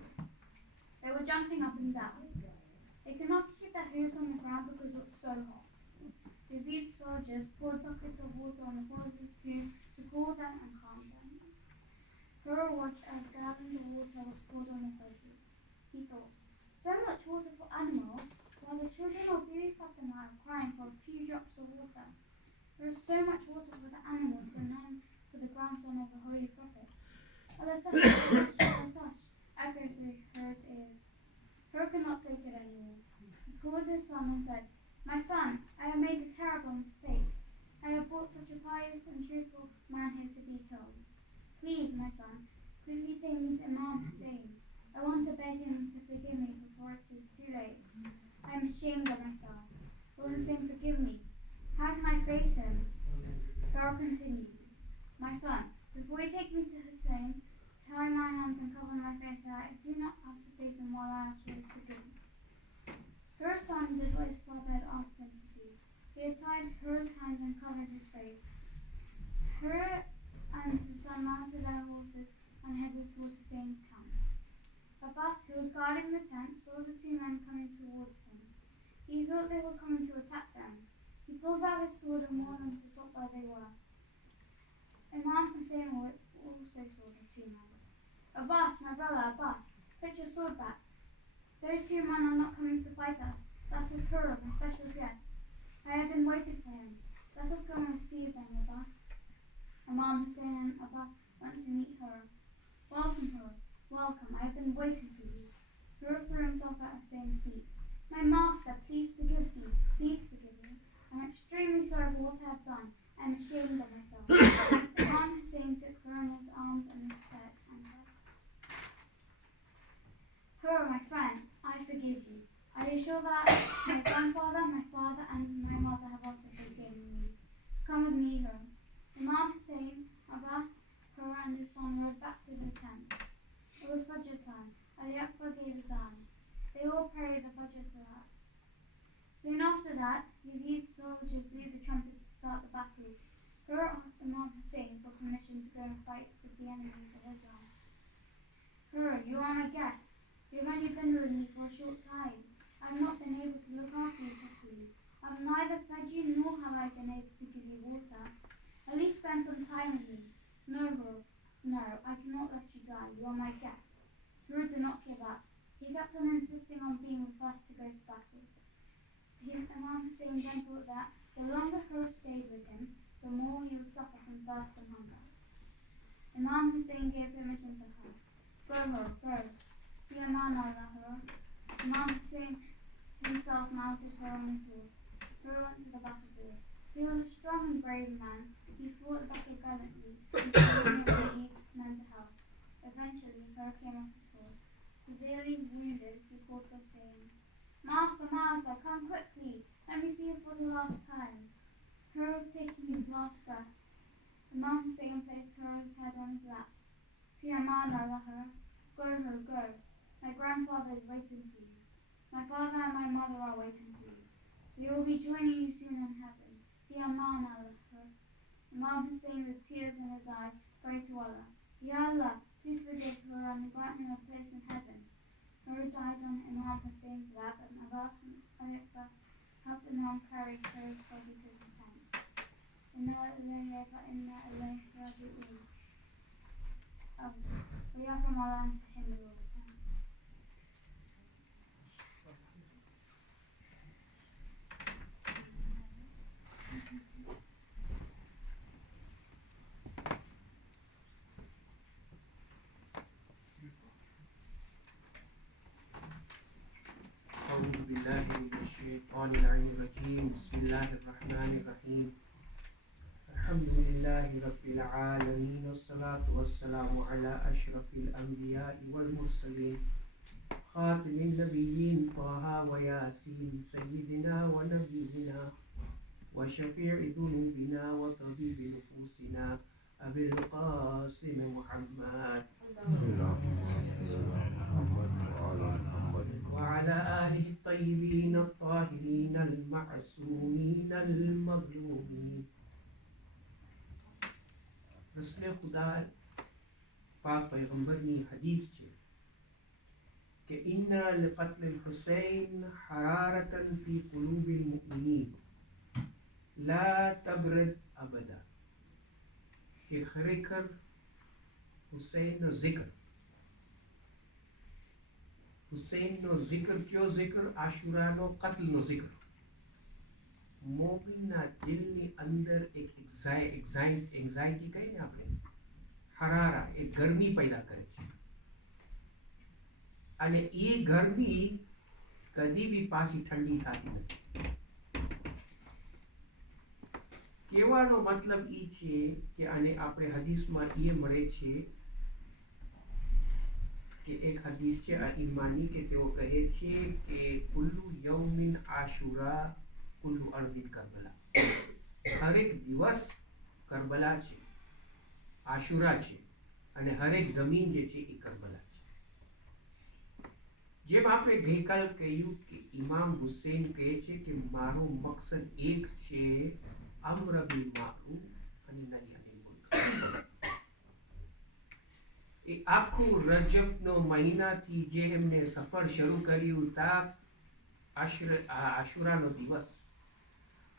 They were jumping up and down. They could not keep their hooves on the ground because it was so hot. Yazid's soldiers poured buckets of water on the horses' hooves to cool them and calm them. Hur watched as gallons of water was poured on the horses. He thought, so much water for animals, while the children of Bibi Fatima are crying for a few drops of water. There is so much water for the animals, but none for the grandson of the Holy Prophet. Alatash, Alatash, Alatash, echoed through Hur's ears. Hur could not take it anymore. He called his son and said, "My son, I have made a terrible mistake. I I have brought such a pious and truthful man here to be killed. Please, my son, quickly take me to Imam Hussein. I want to beg him to forgive me before it is too late. I am ashamed of myself. Will Hussein forgive me? How can I face him? Pharaoh continued, my son, before you take me to Hussein, tie my hands and cover my face so that I do not have to face him while I ask for his forgiveness. Pharaoh's son did what his father had asked him to do. He had tied Pharaoh's hands and covered his face. Pharaoh and the son mounted their horses and headed towards Hussein's camp. Abbas, who was guarding the tent, saw the two men coming towards him. He thought they were coming to attack them. He pulled out his sword and warned them to stop where they were. Imam Hussein also saw the two men. Abbas, my brother Abbas, put your sword back. Those two men are not coming to fight us. That is Hurr, my special guest. I have been waiting for him. Let us go and receive them, Abbas. Imam Hussein and Abbas went to meet Hurr. Welcome, Hurr. Welcome. I have been waiting for you. Hurr threw himself at Hussein's feet. My master, please forgive me. Please forgive me. I am extremely sorry for what I have done. I am ashamed of myself. Imam Hussein took Hurr in his arms and said, Hurr, my friend, I forgive you. Are you sure that my grandfather, my father, and my mother have also forgiven me? Come with me, Hurr. Imam Hussein, Abbas, Hurr, and his son rode back to the tents. It was Fajr time. Ali Akbar gave his arm. They all prayed the Fajr Salat. Soon after that, Yazid's soldiers blew the trumpet to start the battle. Hurr asked Imam Hussein for permission to go and fight with the enemies of Islam. Hurr, you are my guest. You have only been with me for a short time. I have not been able to look after you properly. I have neither fed you nor have I been able to give you water. At least spend some time with me. No, Hurr. No, I cannot let you die. You are my guest. Hurr did not give up. He kept on insisting on being the first to go to battle. Imam Hussein then thought that the longer Hurr stayed with him, the more he would suffer from thirst and hunger. Imam Hussein gave permission to Hurr. Go, Hurr, go. Be a man, Allah, Hurr. Imam Hussein himself mounted Hurr on his horse. Hurr went to the battlefield. He was a strong and brave man. He fought the battle gallantly, and Yazid's men to help. Eventually, Hurr came off his horse. Severely wounded, he called for Hussein. Master, master, come quickly. Let me see you for the last time. Hurr was taking his last breath. Imam Hussein placed Hurr's head on his lap. Fi aman Allah, Hurr. Go, Hurr, go. My grandfather is waiting for you. My father and my mother are waiting for you. We will be joining you soon in heaven. Fi aman Allah, Hurr. Imam Hussein, with tears in his eyes, prayed to Allah. Ya Allah, please forgive Hurr and grant him a place in heaven. Hurr died on Imam Hussein's lap, and Abbas and Ali Akbar helped Imam carry Hurr's body to the tent. Inna ilayhi wa inna ilayhi raji'un. We are from Allah, and to him we will return. أعوذ بالله من الشيطان الرجيم بسم الله الرحمن الرحيم الحمد لله رب العالمين والصلاة والسلام على أشرف الأنبياء والمرسلين خاتم النبيين طه وياسين سيدنا ونبينا وشفيع ذنوبنا وطبيب نفوسنا أبي القاسم محمد وعلى آله الطيبين الطاهرين المعصومين المظلومين. रसूल खुदा पाक पैगंबर ની हदीस છે कि इन्ना लक़त्ल हुसैन हरारतन फी क़ुलूबिल मुमिनीन ला तबरद अबदा कि खरेखर हुसैन નો zikr કયો zikr આશુરાનો કત્લનો zikr મોમિનના દિલની અંદર એક એન્ઝાઇટી કહીને આપણે હરારા એક ગરમી पैदा કરે છે અને એ ગરમી કદી બી પાછી ઠંડી થતી નથી. કહેવાનો મતલબ એ છે કે આને આપણે હદીસમાં એ મળે છે કે એક હદીસ છે આ ઈમાની કે તેઓ કહે છે કે કુલ્લુ યૌમિન આશુરા કુલ્લુ અર્દિન કરબલા, હરેક દિવસ કરબલા છે, આશુરા છે, અને હરેક જમીન જે છે એ કરબલા છે. જેમ આપણે ગઈકાલ કહ્યું કે ઇમામ હુસેન કહે છે કે મારો મકસદ એક છે, અમ્ર બિલ મારૂફ અને નહી અનિલ મુનકર. એ આખું રજબનો મહિનાથી જે એમને સફર શરૂ કર્યું તા આશુરાનો દિવસ,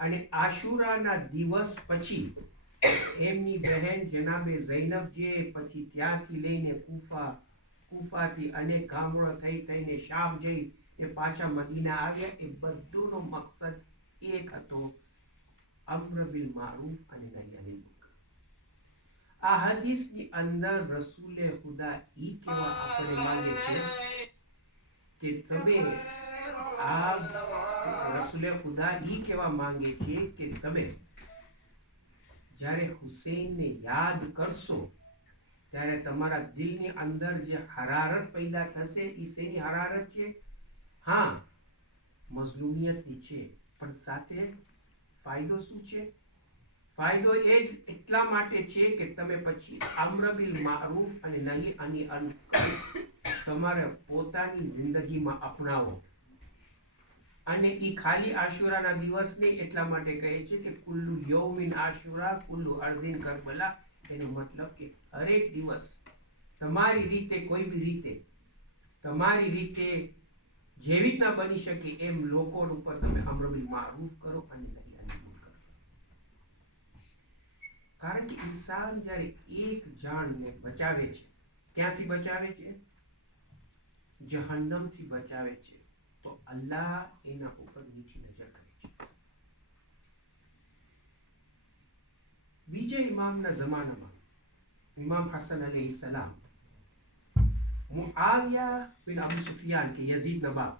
અને આશુરાના દિવસ પછી એમની બહેન જનાબે ઝૈનબ જે પછી ત્યાંથી લઈને કુફાથી અનેક ગામડો થઈને શામ જઈ એ પાછા મદીના આવ્યા, એ બધુંનો મકસદ એક હતો, અમ્ર બિલ મારૂફ અને નહી અનિલ મુનકર. આ હદીસની અંદર રસૂલે ખુદા ઈ કહેવા આપણે માંગે છે કે તમે રસૂલે ખુદા ઈ કહેવા માંગે છે કે તમે જ્યારે હુસૈનને યાદ કરશો ત્યારે તમારા દિલની અંદર જે હરારત પેદા થશે એ શેની હરારત છે? હા, મઝલૂમિયતની છે, પણ સાથે ફાયદો શું છે? ફાયદો એ એટલા માટે છે કે તમે પછી અમ્ર બિલ મારૂફ અને નહી અનિલ મુનકર તમારે પોતાની જિંદગીમાં અપનાવો. અને એ ખાલી આશુરાના દિવસને એટલા માટે કહે છે કે કુલ્લુ યૌમિન આશુરા કુલ્લુ અર્દિન કરબલા. એનો મતલબ કે હરેક દિવસ તમારી રીતે, કોઈ બી રીતે, તમારી રીતે જેવી રીતના બની શકે એમ લોકો ઉપર તમે અમ્ર બિલ મારૂફ કરો અને નહી અનિલ મુનકર. કારણ કે ઇન્સાન જ્યારે એક જાનને બચાવે છે, ક્યાંથી બચાવે છે? જહન્નમથી બચાવે છે, તો અલ્લાહ એના ઉપર નીચી નજર કરે છે. બીજા ઇમામના જમાનામાં ઇમામ હસન અલૈહિસ્સલામ મુઆવિયા બિન અબુ સુફિયાન કે યઝીદના બાપ,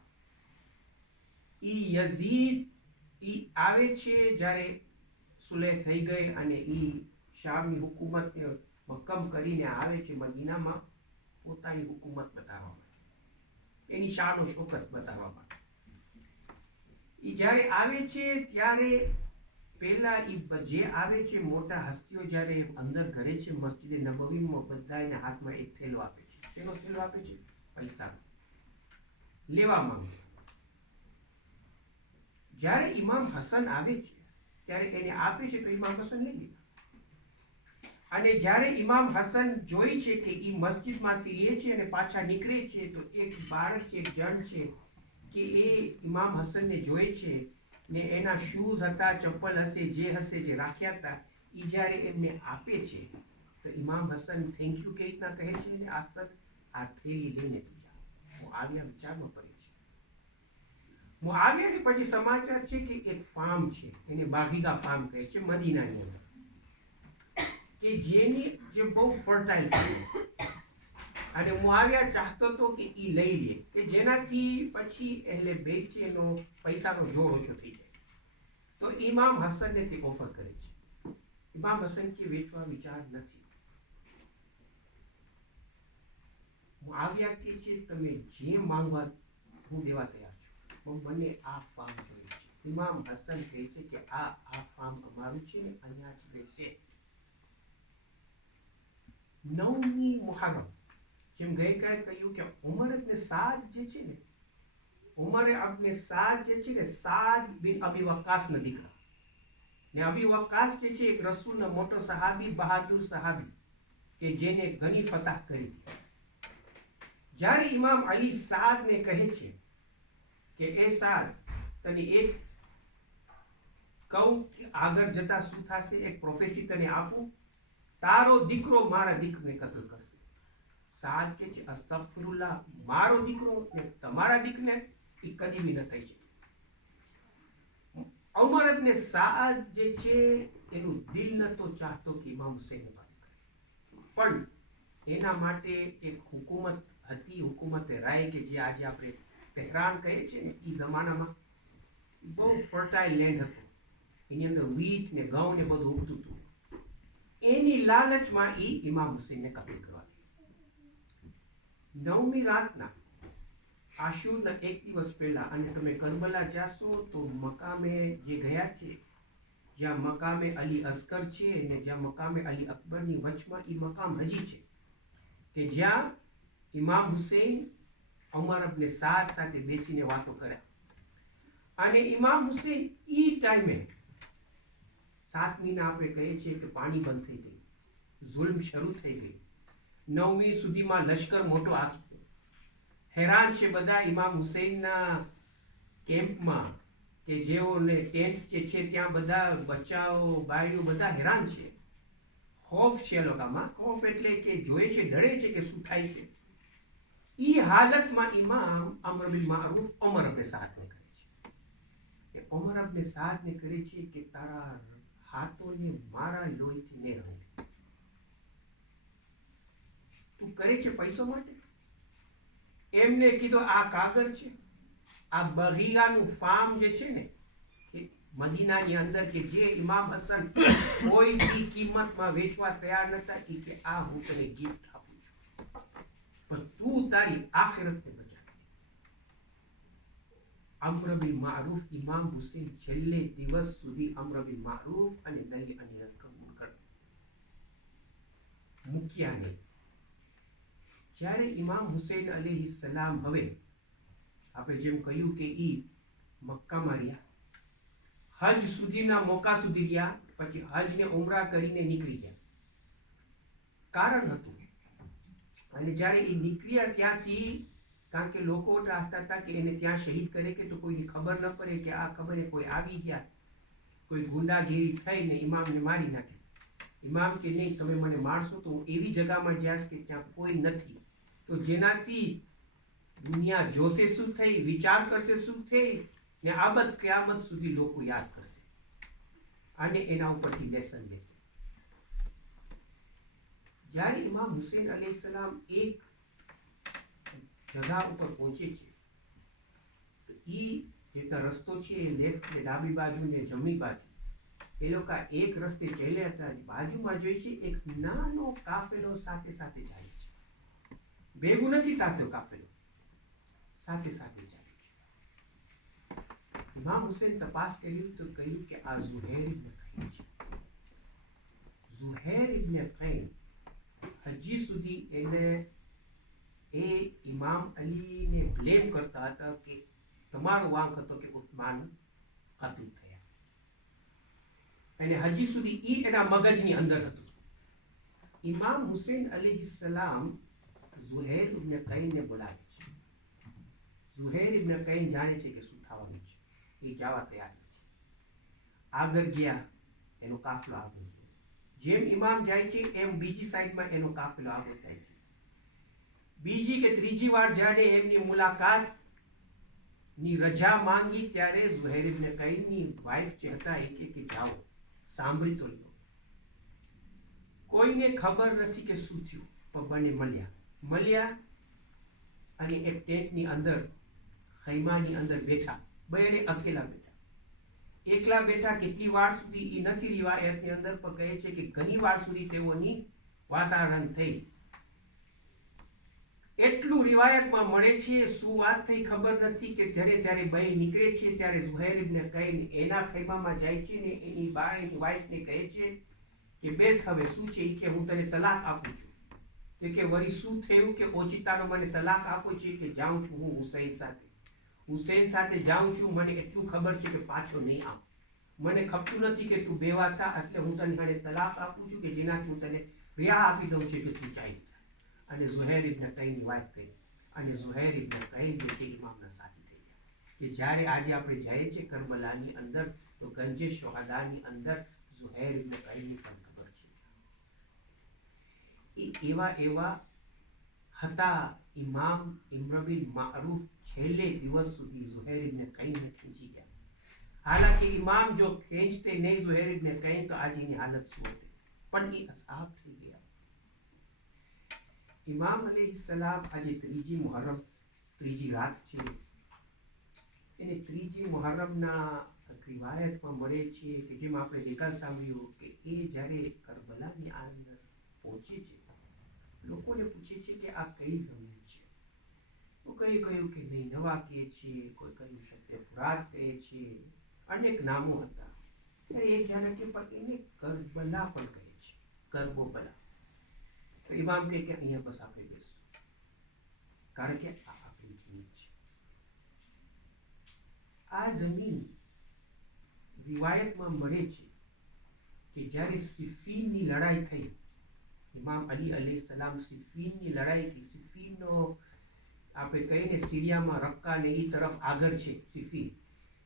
યઝીદ આવે છે જ્યારે સુલેહ થઈ ગઈ અને શામની હુકુમતને મક્કમ કરીને આવે છે મદીનામાં પોતાની હુકુમત બતાવવા માટે, એની શાન શોકત બતાવવા માટે. જ્યારે આવે છે ત્યારે પહેલા જે આવે છે મોટા હસ્તીઓ જ્યારે અંદર ઘરે છે મસ્જિદ નબવીમાં બધાને હાથમાં એક થેલો આપે છે. શેનો થેલો આપે છે? પૈસા લેવા માંગે. જ્યારે ઇમામ હસન આવે છે ત્યારે એને આપે છે તો ઇમામ હસન લઈ લીધા. અને જ્યારે ઇમામ હસન જોઈ છે કે એ મસ્જિદમાંથી લે છે અને પાછા નીકળે છે, તો એક બાળક છે, એક જણ છે કે એ ઇમામ હસનને જોઈ છે ને એના શૂઝ હતા, ચપ્પલ હશે, જે હશે, જે રાખ્યા હતા, એ જ્યારે એમને આપે છે તો ઇમામ હસન થેન્ક યુ કેવી રીતના કહે છે, અને આ થેલી લઈને તું જા. હું આવ્યા વિચારમાં પડે છે. હું આવ્યા ને પછી સમાચાર છે કે એક ફાર્મ છે, એને બાગીગા ફાર્મ કહે છે મદીનાની અંદર, કે જે બહુ ફર્ટાઇલ ફાર્મ, અને હું આવ્યા ચાહતો હતો કે એ લઈ લે, કે જેનાથી પછી એટલે વેચેનો પૈસાનો જોર ઓછો થઈ જાય. તો ઇમામ હસનને તે ઓફર કરે છે. ઇમામ હસન કે વેચવા વિચાર નથી. હું આવ્યા કે છે તમે જે માંગવા હું દેવા તૈયાર છું, મને આ ફાર્મ જોઈએ છે. ઇમામ હસન કહે છે કે આ ફાર્મ અમારું છે, અહીંયા જ રહેશે. 9મી મુહર્રમ, જેમ ગઈકાલે કહ્યું કે ઉમર ઇબ્ન સાદ જે છે ને, ઉમર ઇબ્ન સાદ જે છે ને, સાદ બિન અબી વક્કાસના દીકરા, ને અબી વક્કાસ જે છે એક રસૂલનો મોટો સહાબી, બહાદુર સહાબી કે જેને ઘણી ફતહ કરી. જ્યારે ઇમામ અલી સાદને કહે છે કે એ સાદ તને એક કહું કે આગળ જતા શું થશે, એક પ્રોફેસી તને આપું, તારો દીકરો મારા દીકરાને કત્લ કરશે. સાદ કે છે અસ્તગફિરુલ્લાહ, મારો દીકરો ને તમારા દીકરાને એ કદી બી ન થઈ શકે. ઉમર ઇબ્ન સાદ જે છે એનું દિલ નતો ચાહતો કે ઇમામ હુસૈનને મારી કરે, પણ એના માટે એક હુકુમત હતી, હુકુમતે રાય, કે જે આજે આપણે તહેરાન કહીએ છીએ ને, એ જમાનામાં બહુ ફર્ટાઇલ લેન્ડ હતો. એની અંદર વીટ ને ઘઉં ને બધું ઉગતું હતું. એની લાલચમાં એ ઇમામ હુસૈનને કતલ કરવા ગયા. 9મી રાતના આશુરના એક દિવસ પહેલા, અને તમે કરબલા જાશો તો મકામે જે ગયા છે, જ્યાં મકામે અલી અસ્કર છે અને જ્યાં મકામે અલી અકબરની વચમાં એ મકામ હજી છે, કે જ્યાં ઇમામ હુસૈન ઉમર અબ્ને સાદ સાથે બેસીને વાતો કર્યા. અને ઇમામ હુસૈન ઈ ટાઈમે 7મીને આપણે કહીએ છીએ કે પાણી બંધ થઈ ગયું, જુલ્મ શરૂ થઈ ગઈ. 9મી સુધીમાં લશ્કર મોટો આવી ગયો. હેરાન છે બધા ઇમામ હુસૈનના કેમ્પમાં, કે જેઓને ટેન્ટ્સ જે છે ત્યાં બધા બચ્ચાઓ બાયડીઓ બધા હેરાન છે. ખોફ છે લોકોમાં. ખોફ એટલે કે જોયે છે, ડરે છે કે શું થાય છે. ઈ હાલતમાં ઇમામ અમ્ર બિલ મારૂફ ઉમર અબ્ને સાદને કરે છે. એ ઉમર અબ્ને સાદને કરે છે કે તારા હાથોને મારા લોહીથી ને રહું. તું કરે છે પૈસો માટે. એમને કીધું આ કાગર છે, આ બગીરાનું ફાર્મ જે છે ને મદીનાની અંદર, કે જે ઇમામ હસન કોઈ બી કિંમતમાં વેચવા તૈયાર નતા, એ કે આ હું તને ગિફ્ટ આપું છું, પણ તું તારી આખિરતને બચાવ. અમ્ર બિલ મારૂફ ઇમામ હુસૈન છેલ્લે દિવસ સુધી અમ્ર બિલ મારૂફ અને નહી અનિલ મુનકર મૂક્યા નહીં. જ્યારે ઇમામ હુસૈન અલૈહિ સલામ, હવે આપણે જેમ કહ્યું કે ઈ મક્કામાં રહ્યા, હજ સુધીના મોકા સુધી રહ્યા, પછી હજ ને ઉમરા કરીને નીકળી ગયા. કારણ હતું. અને જ્યારે એ નીકળ્યા ત્યાંથી, કારણ કે લોકો ચાહતા હતા કે એને ત્યાં શહીદ કરે કે તો કોઈને ખબર ન પડે કે આ ખબરે કોઈ આવી ગયા, કોઈ ગુંડાગીરી થઈને ઇમામને મારી નાખે. ઇમામ કે નહીં, તમે મને મારશો તો હું એવી જગામાં જાશ કે ત્યાં કોઈ નથી, તો જેનાથી દુનિયા જોશે શું થઈ, વિચાર કરશે શું થઈ, ને આબદ ક્યામત સુધી લોકો યાદ કરશે અને એના ઉપરથી લેસન લેશે. જ્યારે ઇમામ હુસૈન અલૈહિ સલામ એક જગા ઉપર પહોંચે છે, તો ઈ જેટલા રસ્તો છે એ લેફ્ટ ને ડાબી બાજુ ને જમણી બાજુ, એ લોકો એક રસ્તે ચાલ્યા હતા. બાજુમાં જોઈ છે એક નાનો કાફેલો સાથે સાથે જાય છે. ભેગું નથી થતો કાફેલો, સાથે સાથે જાય છે. ઇમામ હુસૈન તપાસ કર્યું તો કહ્યું કે આ ઝુહૈર ઇબ્ન કૈન છે. ઝુહૈર ઇબ્ન કૈન હજી સુધી એને એ ઇમામ અલીને બ્લેમ કરતા હતા કે તમારો વાંક હતો કે ઉસ્માન કતલ થયા, અને હજી સુધી ઈ એના મગજની અંદર હતું. ઇમામ હુસૈન અલૈહિ સલામ ઝુહૈર ઇબ્ન કૈનને બોલાવે છે. ઝુહૈર ઇબ્ન કૈન જાણે છે કે શું થવાનું છે, એ જવા તૈયાર નથી. આગળ ગયા, એનો કાફલો આગળ ગયો. જેમ ઇમામ જાય છે એમ બીજી સાઈડમાં એનો કાફલો આગળ જાય છે. બીજી કે ત્રીજી વાર જ્યારે એમની મુલાકાત ની રજા માંગી, ત્યારે ઝુહૈર ઇબ્ન કૈનની વાઇફ જે હતા એ કે જાઓ સાંભળી તો લો. કોઈને ખબર નથી કે શું થયું, પણ બંને મળ્યા અને એક ટેન્ટની અંદર, ખૈમાની અંદર બેઠા. બંને અકેલા બેઠા. એકલા બેઠા કેટલી વાર સુધી એ નથી રિવાયતની અંદર, પણ કહે છે કે ઘણી વાર સુધી તેઓની વાતાવરણ થઈ. એટલું રિવાયતમાં મળે છે, શું વાત થઈ ખબર નથી, કે ત્યારે બહાર નીકળે છે ત્યારે ઝુહૈર ઇબ્ન કૈન એના ખૈમામાં જાય છે ને એની બાળની વાઈફને કહે છે કે બેસ, હવે શું છે, કે હું તને તલાક આપું છું. કે વળી શું થયું, કે ઓચિતાનો મને તલાક આપો છે, કે જાઉં છું હું હુસૈન સાથે જાઉં છું. મને એટલું ખબર છે કે પાછો નહીં આવું. મને ખપતું નથી કે તું બેવા થા, એટલે હું તને હવે તલાક આપું છું, કે જેનાથી હું તને રિયા આપી દઉં છે કે તું ચાલી જા. અને ઝુહૈર ઇબ્ન કૈનની વાત કરી, અને ઝુહૈર ઇબ્ન કૈન જે છે ઇમામના સાથી થઈ ગયા. કે જ્યારે આજે આપણે જઈએ છીએ કરબલાની અંદર, તો ગંજે શોહાદાની અંદર ઝુહૈર ઇબ્ન કૈનની પણ ખબર છે. એ એવા હતા. ઇમામ અમ્ર બિલ મારૂફ છેલ્લે દિવસ સુધી ઝુહૈર ઇબ્ન કૈનને ખેંચી ગયા. હાલાકી ઇમામ જો ખેંચતે નહીં ઝુહૈર ઇબ્ન કૈન, તો આજે એની હાલત શું હતી, પણ એ અસહાબ થઈ ગયા. ઇમામ અલૈહિ સલામ આજે 3જી મુહર્રમ, ત્રીજી રાત છે. એને 3જી મુહર્રમના રિવાયતમાં મળે છે કે જેમ આપણે ગઈકાલ સાંભળ્યું કે એ જ્યારે કરબલાની અંદર પહોંચે છે, લોકોને પૂછે છે કે આ કઈ જમીન છે. તો કઈ કહ્યું કે નવા કહે છે, કોઈ કહ્યું સત્ય ફુરાત કહે છે, અનેક નામો હતા. એક જાણે કે પણ એને કરબલા પણ કહે છે, કરબોબલા. તો ઇમામ કહે કે અહીંયા બસ આપણે બેસું, કારણ કે આ આપણી જમીન છે. આ જમીન રિવાયતમાં મળે છે કે જ્યારે સિફીનની લડાઈ થઈ, ઇમામ અલી અલૈહિસ્સલામ સિફીનની લડાઈ થઈ. સિફીનનો આપણે કહીને સિરિયામાં રક્કા ને એ તરફ આગળ છે સિફીન.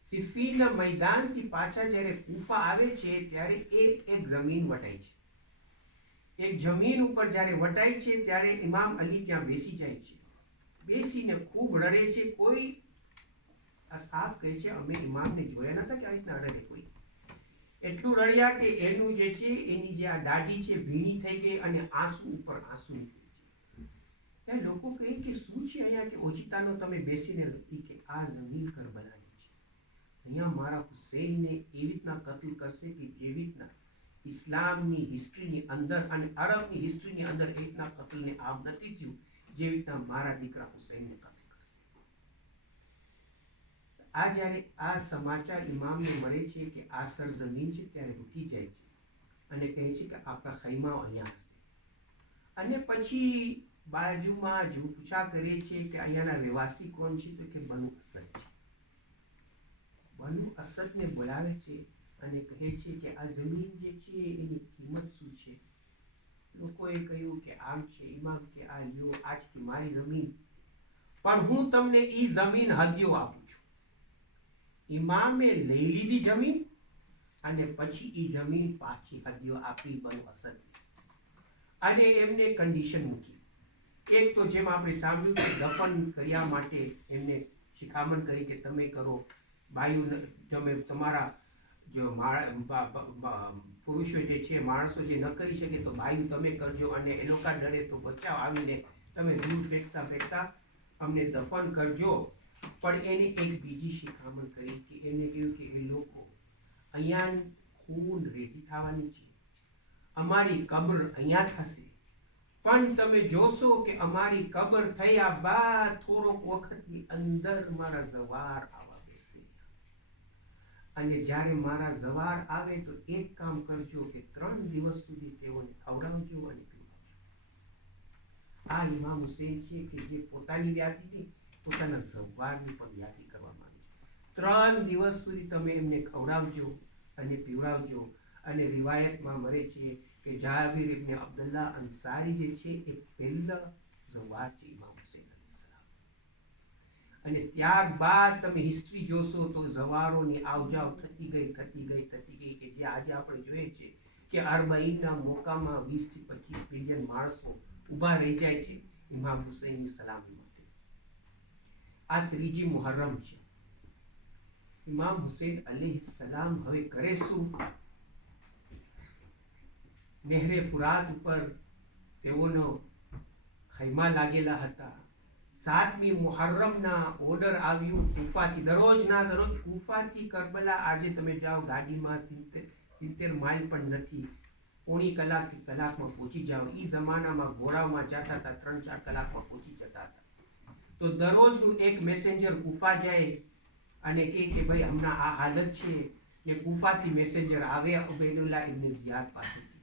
સિફીનના મેદાનથી પાછા જ્યારે કૂફા આવે છે ત્યારે એક જમીન વટાય છે. એક જમીન ઉપર જ્યારે વટાય છે ત્યારે ઇમામ અલી ત્યાં બેસી જાય છે. બેસીને ખૂબ રડે છે. કોઈ અસહાબ કહે છે અમે ઇમામને જોયા નતા કે આ રીતના રડે કોઈ. એટલું રડ્યા કે એનું જે છે એની જે આ દાઢી છે ભીણી થઈ ગઈ અને આંસુ ઉપર આંસુ નીકળે છે. ત્યારે લોકો કહે કે શું છે અહીંયા કે ઓચિતાનો તમે બેસીને લખી કે આ જમીન કરબલાની છે. અહીંયા મારા હુસૈનને એવી રીતના કત્લ કરશે કે જેવી રીતના ઇસ્લામની હિસ્ટ્રીની અંદર અને અરબની હિસ્ટ્રીની અંદર એ રીતના કત્લને આમ નથી થયું જેવી રીતના મારા દીકરા હુસૈનને કત્લ કરશે. આ જ્યારે આ સમાચાર ઇમામને મળે છે કે આ સરજમીન છે ત્યારે રૂકી જાય છે અને કહે છે કે આપણા ખૈમાઓ અહીંયા હશે. અને પછી બાજુમાં જો પૂછા કરે છે કે અહીંયાના રહેવાસી કોણ છે તો કે બનુ અસદ છે. બનુ અસદને બોલાવે છે અને કહે છે કે આ જમીન જે છે એની કિંમત શું છે. લોકોએ કહ્યું કે આમ છે. ઇમામ કે આ લ્યો આજથી મારી જમીન, પણ હું તમને એ જમીન હદિયો આપું છું. ઇમામે લઈ લીધી જમીન અને પછી એ જમીન પાછી હદિયો આપી બનુ અસદ. અને એમને કન્ડિશન મૂકી. એક તો જેમ આપણે સાંભળ્યું કે દફન કર્યા માટે એમને શિખામણ કરી કે તમે કરો, બાયુ તમે તમારા જો પુરુષો જે છે માણસો જે ન કરી શકે તો બાયુ તમે કરજો, અને એ લોકો ડરે તો બચાવ આવીને તમે દૂર ફેંકતા ફેંકતા અમને દફન કરજો. પણ એને એક બીજી શિખામણ કરી કે એને કહ્યું કે એ લોકો અહીંયા ખૂન રેજી થવાની છે, અમારી કબ્ર અહીંયા થશે, પણ તમે જોશો કે અમારી કબર થયા બાદ થોડોક વખતની અંદર મારા જવાર આવવા બેસે, અને જ્યારે મારા જવાર આવે તો એક કામ કરજો કે 3 દિવસ સુધી તેઓને ખવડાવજો અને પીવડાવજો. આ ઇમામ હુસૈન છે કે જે પોતાની યાદીની પોતાના જવારની પણ યાદી કરવા માંગે છે. 3 દિવસ સુધી તમે એમને ખવડાવજો અને પીવડાવજો. અને રિવાયતમાં મળે છે કે જાબિર ઇબ્ન અબ્દુલ્લાહ અંસારી જે છે એ પહેલા જવાર છે ઇમામ હુસૈન અલૈહિસ્સલામ. અને ત્યારબાદ તમે હિસ્ટ્રી જોશો તો જવારોની આવજાવ થતી ગઈ કે જે આજે આપણે જોઈએ છે કે 40ના મોકામાં 20 થી 25 મિલિયન માણસો ઊભા રહી જાય છે ઇમામ હુસૈનની સલામી માટે. આ 3જી મુહર્રમ છે. ઇમામ હુસૈન અલૈહિસ્સલામ હવે કરે શું? નહેરે ફુરાત ઉપર તેઓનો ખૈમા લાગેલા હતા. 7મી મુહર્રમના ઓર્ડર આવ્યું કૂફાથી. દરરોજના દરરોજ કૂફાથી કરબલા આજે તમે જાઓ ગાડીમાં 70 માઇલ પણ નથી, પોણી કલાકથી કલાકમાં પહોંચી જાઓ. એ જમાનામાં ઘોડામાં જતા હતા, 3-4 કલાકમાં પહોંચી જતા હતા. તો દરરોજનું એક મેસેન્જર કૂફા જાય અને કહે કે ભાઈ હમણાં આ હાલત છે, ને કૂફાથી મેસેન્જર આવે ઉબૈદુલ્લાહ ઇબ્ન ઝિયાદ પાસેથી.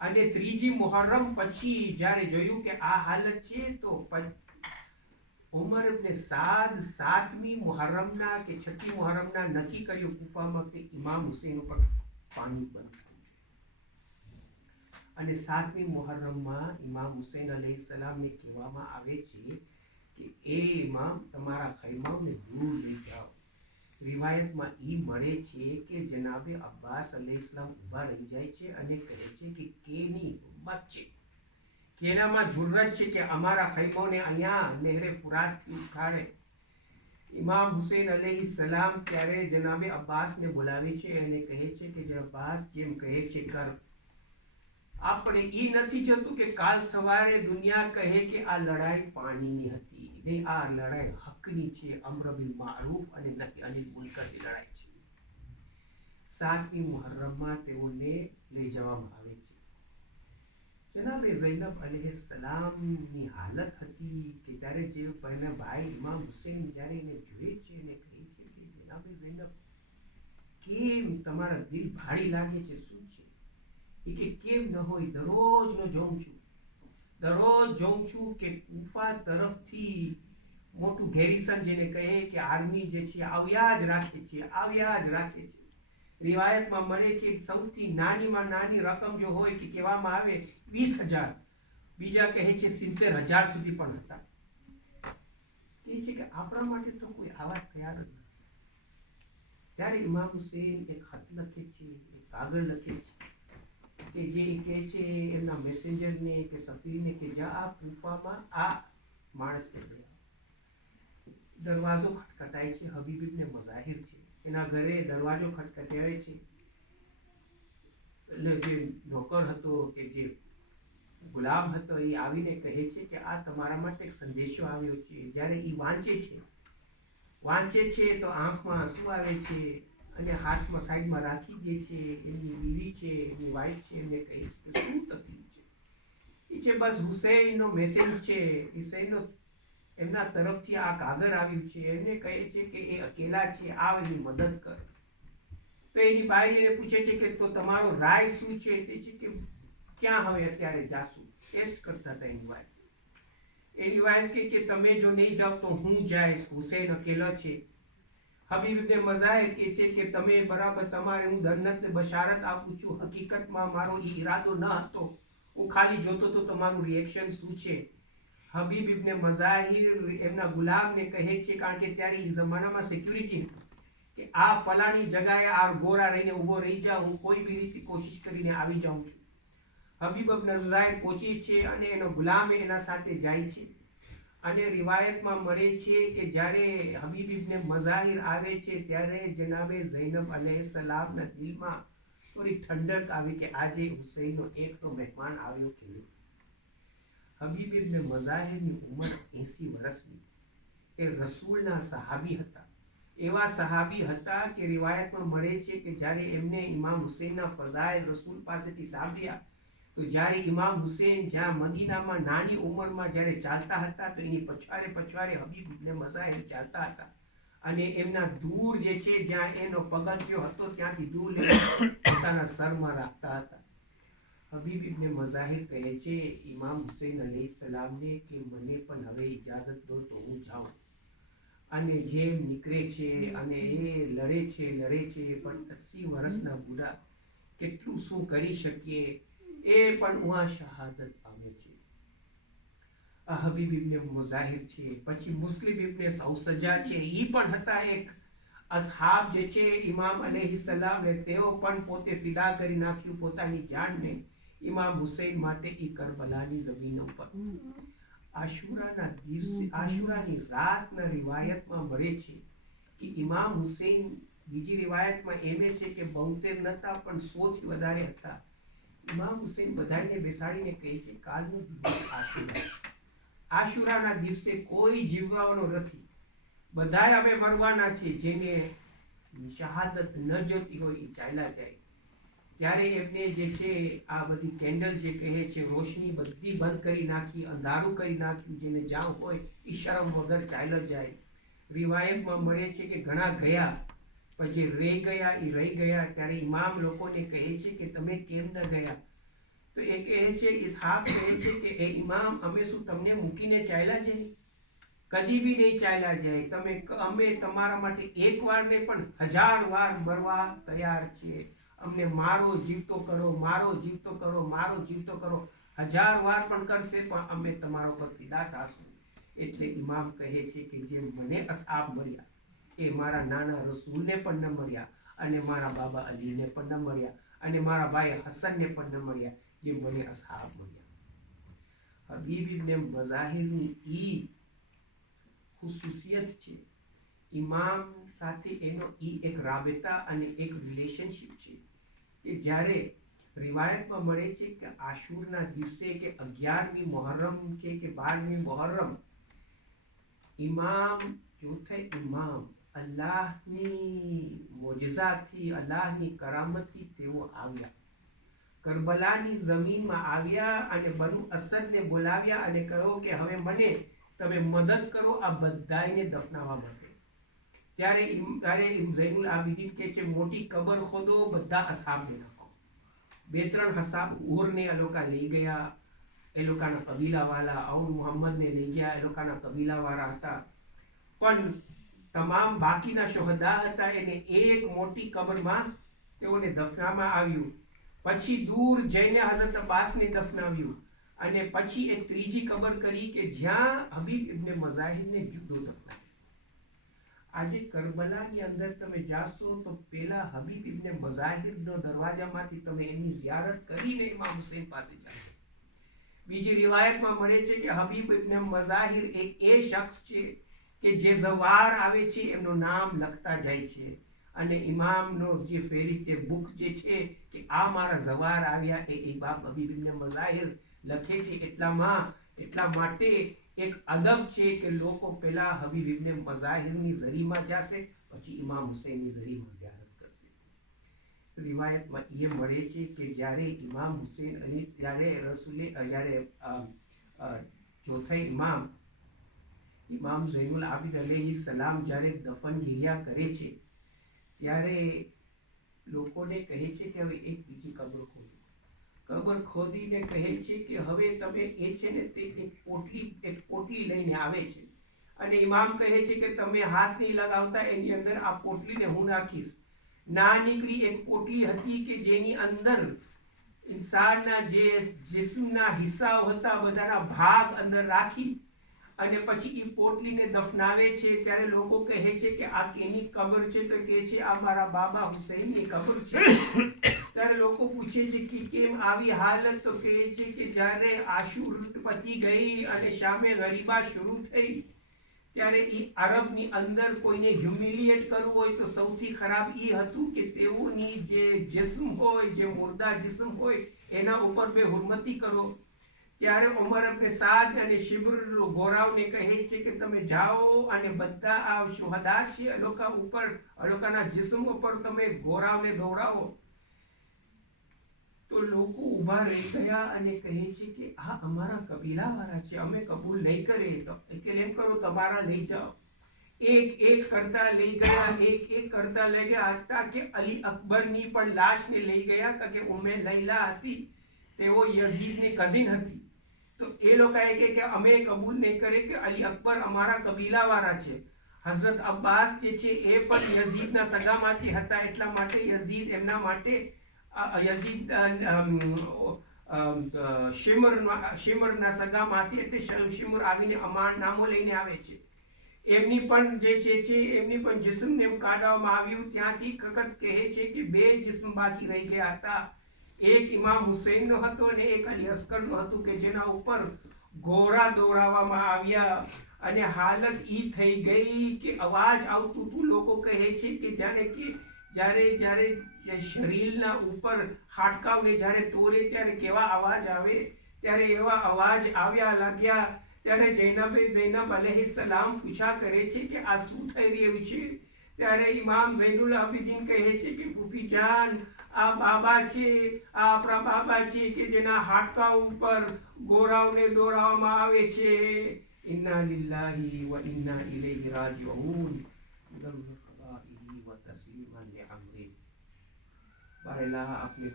અને 3જી મુહર્રમ પછી જ્યારે જોયું કે આ હાલત છે તો ઉમર ઇબ્ન સાદ 7મી મુહર્રમના કે 6ઠી મુહર્રમના નક્કી કર્યું કૂફામાં કે ઇમામ હુસૈન ઉપર પાણી બંધ થવું જોઈએ. અને 7મી મુહર્રમમાં ઇમામ હુસૈન અલૈહિસ્સલામને કહેવામાં આવે છે કે એ ઇમામ તમારા ખૈમાઓને દૂર લઈ જાઓ. રિવાયતમાં એ મળે છે કે જનાબે અબ્બાસ અલૈહિસ્સલામ ઊભા રહી જાય છે અને કહે છે કે કેની હિંમત છે, કેનામાં જુર્રત છે કે અમારા ખૈમાઓને અહીંયા નહેરે ફુરાતથી ઉઠાડે. ઇમામ હુસૈન અલૈહિસ્સલામ ત્યારે જનાબે અબ્બાસને બોલાવે છે અને કહે છે કે જે અબ્બાસ જેમ કહે છે કર. આપણે એ નથી જોતું કે કાલ સવારે દુનિયા કહે કે આ લડાઈ પાણીની હતી. આ લડાઈ હકની છે, અમ્ર બિલ મારૂફ અને નહી અનિલ મુનકરની લડાઈ છે. 7મી મુહર્રમમાં તેઓને લઈ જવામાં આવે છે. જનાબે ઝૈનબ અલૈહિસ્સલામની હાલત હતી કે ત્યારે જે પહેલા ભાઈ ઇમામ હુસૈન જ્યારે એને જુએ છે અને કહે છે કે જનાબે ઝૈનબ કેમ તમારા દિલ ભારી લાગે છે, શું છે? એ કે કેમ ન હોય, દરરોજનો જોઉં છું કે કુફા તરફથી મોટું ગેરીસન જેને કહે કે આર્મી જે છે આવ્યા જ રાખે છે. રિવાયતમાં મળે કે સૌથી નાનીમાં નાની રકમ જો હોય કે કહેવામાં આવે 20,000, બીજા કહે છે 70,000 સુધી પણ હતા. એ છે કે આપણા માટે તો કોઈ આવા તૈયાર જ નથી. ત્યારે ઇમામ હુસેન એક ખત લખે છે, એક કાગળ લખે છે કે જે કહે છે એમના મેસેન્જરને કે સફીરને કે જા કુફામાં આ માણસને ગયા. દરવાજો ખટખટાય છે, હબીબ ઇબ્ને મઝાહિર છે, એના ઘરે દરવાજો ખટખટાય છે. એટલે જે નોકર હતો કે જે ગુલામ હતો એ આવીને કહે છે કે આ તમારા માટે એક સંદેશો આવ્યો છે. જ્યારે એ વાંચે છે તો આંખમાં આંસુ આવે છે અને હાથમાં સાઈડમાં રાખી દે છે. એમની બીવી છે, એમની વાઈફ છે, એમને કહે છે કે શું તકલીફ છે? એ છે બસ હુસૈનનો મેસેજ છે, હુસૈનનો એમના તરફથી આ કાગળ આવ્યું છે. એમને કહે છે કે એ અકેલા છે, આવ એની મદદ કર. તો એની બાઈ એને પૂછે છે કે તો તમારો રાય શું છે? તે છે કે ક્યાં હવે અત્યારે જાશું? ટેસ્ટ કરતા હતા એની વાઈફ કે તમે જો નહીં જાઓ તો હું જઈશ, હુસૈન અકેલો છે. હબીબ ઇબ્ને મઝાહિર કહે છે કે તમે બરાબર, તમારે હું જન્નતને બશારત આપું છું. હકીકતમાં મારો એ ઈરાદો ન હતો, હું ખાલી જોતો તો તમારું રિએક્શન શું છે. હબીબ ઇબ્ને મઝાહિર એમના ગુલામને કહે છે, કારણ કે ત્યારે એ જમાનામાં સિક્યુરિટી હતી, કે આ ફલાણી જગાએ આ ગોરા રહીને ઊભો રહી જાઓ, હું કોઈ બી રીતે કોશિશ કરીને આવી જાઉં છું. હબીબ ઇબ્ને મઝાહિર પહોંચે છે અને એનો ગુલામ એના સાથે જાય છે. અને રિવાયતમાં મળે છે કે જ્યારે હબીબ ઇબ્ને મઝાહિર આવે છે ત્યારે જનાબે ઝૈનબ અલૈહિસ્સલામના દિલમાં થોડી ઠંડક આવી કે આજે હુસૈનનો એક તો મહેમાન આવ્યો કે નહીં. હબીબ ઇબ્ને મઝાહિરની ઉંમર 80 વર્ષની. એ રસૂલના સહાબી હતા. એવા સહાબી હતા કે રિવાયતમાં મળે છે કે જ્યારે એમને ઇમામ હુસૈનના ફઝાઇલ રસૂલ પાસેથી સાંભળ્યા તો જ્યારે ઇમામ હુસૈન જ્યાં મદીનામાં નાની ઉંમરમાં જ્યારે ચાલતા હતા તો એની પછવારે હબીબ ઇબ્ને મઝાહિર ચાલતા હતા. અને એમના દૂર જે છે જ્યાં એનો પગથિયો હતો ત્યાંથી દૂર લઈને પોતાના સરમાં રાખતા હતા. હબીબ ઇબ્ને મઝાહિર કહે છે ઇમામ હુસૈન અલૈહિસ્સલામને કે મને પણ હવે ઇજાઝત દો તો હું જાઉં. અને જેમ નીકળે છે અને એ લડે છે પણ 80 વર્ષના બુઢા કેટલું શું કરી શકીએ, એ પણ ઉહા શહાદત પામે છે. આ હબીબ ઇબ્ને મઝાહિર છે. પછી મુસ્લિમ ઇબ્ને સૌસજા છે, એ પણ હતા એક અસહાબ જે છે ઇમામ અલૈહિસ્સલામ. તેઓ પણ પોતે ફિદા કરી નાખ્યું પોતાની જાનને ઇમામ હુસૈન માટે એ કરબલાની જમીન ઉપર. આશુરાના દિવસે, આશુરાની રાતના રિવાયતમાં મળે છે કે ઇમામ હુસૈન, બીજી રિવાયતમાં એમ છે કે 72 નતા પણ 100 થી વધારે હતા. ઇમામ હુસૈન બધાને બેસાડીને કહે છે કાલનો દિવસ આશુરા. આશુરાના દિવસે કોઈ જીવવાનો નથી, બધાય હવે મરવાના છે. જેને શહાદત ન જોતી હોય એ ચાલ્યા જાય. ત્યારે એમને જે છે આ બધી કેન્ડલ જે કહે છે રોશની બધી બંધ કરી નાખી, અંધારું કરી નાખ્યું. જેને જ્યાં હોય એ શરમ વગર ચાલ્યો જાય. રિવાયતમાં મળે છે કે ઘણા ગયા, પછી રહી ગયા. ત્યારે ઇમામ લોકોને કહે છે કે તમે કેમ ન ગયા? તો એ કહે છે, ઇસ્હાક કહે છે કે એ ઇમામ, અમે શું તમને મૂકીને ચાલ્યા જાય? કદી બી નહીં ચાલ્યા જાય. અમે તમારા માટે એક વાર ને પણ 1000 વાર મરવા તૈયાર છીએ. અમને મારો જીવતો કરો, 1000 વાર પણ કરશે પણ અમે તમારા પર ફિદા થશું. એટલે ઇમામ કહે છે કે જે મને અસહાબ મળ્યા એ મારા નાના રસૂલને પણ ન મળ્યા, અને મારા બાબા અલીને પણ ન મળ્યા, અને મારા ભાઈ હસનને પણ ન મળ્યા, જે મને અસહાબ મળ્યા. હબીબ ઇબ્ને મઝાહિરની ઈ ખુસુસિયત છે. ઇમામ સાથે એનો ઈ એક રાબેતા અને એક રિલેશનશિપ છે કે જ્યારે રિવાયતમાં મળે છે કે આશુરના દિવસે કે 11મી મુહર્રમ કે 12મી મુહર્રમ, ઇમામ ચોથે ઇમામ અલ્લાહની મોજઝાથી, અલ્લાહની કરામતથી તેઓ આવ્યા, કરબલાની જમીનમાં આવ્યા અને બનુ અસદને બોલાવ્યા અને કહ્યું કે હવે મને તમે મદદ કરો આ બધાયને દફનાવવા માટે. ત્યારે ઝૈનુલ આબિદીન કહે છે મોટી કબર ખોદો, બધા અસહાબને નાખો. 2-3 અસહાબ ઉહરને એ લોકો લઈ ગયા, એ લોકોના કબીલાવાળા, ઔર મુહમ્મદને લઈ ગયા, એ લોકોના કબીલાવાળા હતા. પણ તમામ બાકીના શોહદા હતા એને એક મોટી કબરમાં તેઓને દફનાવવામાં આવ્યું. પછી દૂર જઈને હઝરત અબ્બાસને દફનાવ્યું અને પછી એક ત્રીજી કબર કરી કે જ્યાં હબીબ ઇબ્ન મઝાહિરને જુદો દફનાવ્યો. આજે કરબલાની અંદર તમે જાશો તો પેલા હબીબ ઇબ્ન મઝાહિરનો દરવાજામાંથી તમે એની ઝિયારત કરીને ઇમામ હુસૈન પાસે જાશો. બીજી રિવાયતમાં મળે છે કે હબીબ ઇબ્ન મઝાહિર એ શખ્સ છે કે જે ઝવાર આવે છે એમનું નામ લખતા જાય છે અને ઇમામનો જે ફેરિસ્ત બુક જે છે કે આ મારા ઝવાર આવ્યા એ ઇમામ હબીબ ઇબ્ન મઝાહિર લખે છે. એટલા માટે એક અદબ છે કે લોકો પહેલા હબીબ ઇબ્ન મઝાહિરની ઝરીમાં જશે, પછી ઇમામ હુસૈનની ઝરીમાં ઝિયારત કરશે. રિવાયતમાં એ મળે છે કે જ્યારે ઇમામ હુસૈન અને જ્યારે ચોથા ઇમામ ઝૈનુલ આબિદ અલૈહિ સલામ જ્યારે દફનગીરિયા કરે છે ત્યારે લોકોને કહે છે કે હવે એક બીજી કબર ખોદો. કબર ખોદીને કહે છે કે હવે તમે એ છે ને તે એક પોટલી લઈને આવે છે અને ઇમામ કહે છે કે તમે હાથ નહીં લગાવતા, એની અંદર આ પોટલીને હું નાખીશ. ના નીકળી એક પોટલી હતી કે જેની અંદર ઇન્સાનના જે જિસ્મના હિસ્સાઓ હતા બધાના ભાગ અંદર રાખી અને પછી એ પોટલીને દફનાવે છે. ત્યારે લોકો કહે છે કે આ કેની કબર છે? તો કહે છે આ મારા બાબા હુસૈનની કબર છે. ત્યારે લોકો પૂછે છે કે કેમ આવી હાલત? તો કહે છે કે જ્યારે આશુર પતી ગઈ અને શામે ગરીબા શરૂ થઈ ત્યારે એ અરબની અંદર કોઈને હ્યુમિલિએટ કરવું હોય તો સૌથી ખરાબ એ હતું કે તેઓની જે જિસ્મ હોય, જે મુર્દા જિસ્મ હોય એના ઉપર બેહુરમતી કરો. ત્યારે ઉમર અબ્ને સાદ અને શિબ્ર ગોરાવને કહે છે કે તમે જાઓ અને બધા આ શુહદા છે એ લોકો ઉપર, એ લોકોના જિસ્મ ઉપર તમે ગોરાવને દોડાવો. તો લોકો ઊભા રહી ગયા અને કહે છે કે આ અમારા કબીલાવાળા છે, અમે કબૂલ નહીં કરે. તો એટલે એમ કરો તમારા લઈ જાઓ. એક કરતા લઈ ગયા, એક કરતા લઈ ગયા, હતા કે અલી અકબરની પણ લાશને લઈ ગયા કારણ કે ઉમ્મે લૈલા હતી, તેઓ યઝીદની કઝિન હતી. તો એ લોકોએ કે અમે કબૂલ નહીં કરે કે અલી અકબર અમારા કબીલાવાળા છે. હઝરત અબ્બાસ જે છે એ પણ યઝીદના સગામાંથી હતા, એટલા માટે યઝીદ એમના માટે યઝીદ શિમરના સગામાંથી, એટલે શિમર આવીને અમાર નામો લઈને આવે છે. એમની પણ જે છે એમની પણ જિસ્મને કાઢવામાં આવ્યું. ત્યાંથી ફકત કહે છે કે 2 જિસ્મ બાકી રહી ગયા હતા. એક ઇમામ હુસૈનનો હતો અને એક અલી અસ્કરનો હતું કે જેના ઉપર ઘોડા દોડાવવામાં આવ્યા અને હાલત ઈ થઈ ગઈ કે અવાજ આવતું હતું. લોકો કહે છે કે જાણે કે જ્યારે શરીરના ઉપર હાડકાવને જ્યારે તોડે ત્યારે કેવા અવાજ આવે, ત્યારે એવા અવાજ આવ્યા લાગ્યા. ત્યારે ઝૈનબ અલૈહિસ્સલામ પૂછા કરે છે કે આ શું થઈ રહ્યું છે? ત્યારે ઇમામ ઝૈનુલ આબિદીન કહે છે કે ફૂફી જાન, આ બાબા છે, આ આપણા બાબા છે કે જેના હાડકા ઉપર ગોરાવને દોરાવવામાં આવે છે. ઇન્ના લિલ્લાહી વ ઇન્ના ઇલૈહિ રાજીઉન. बारला अपने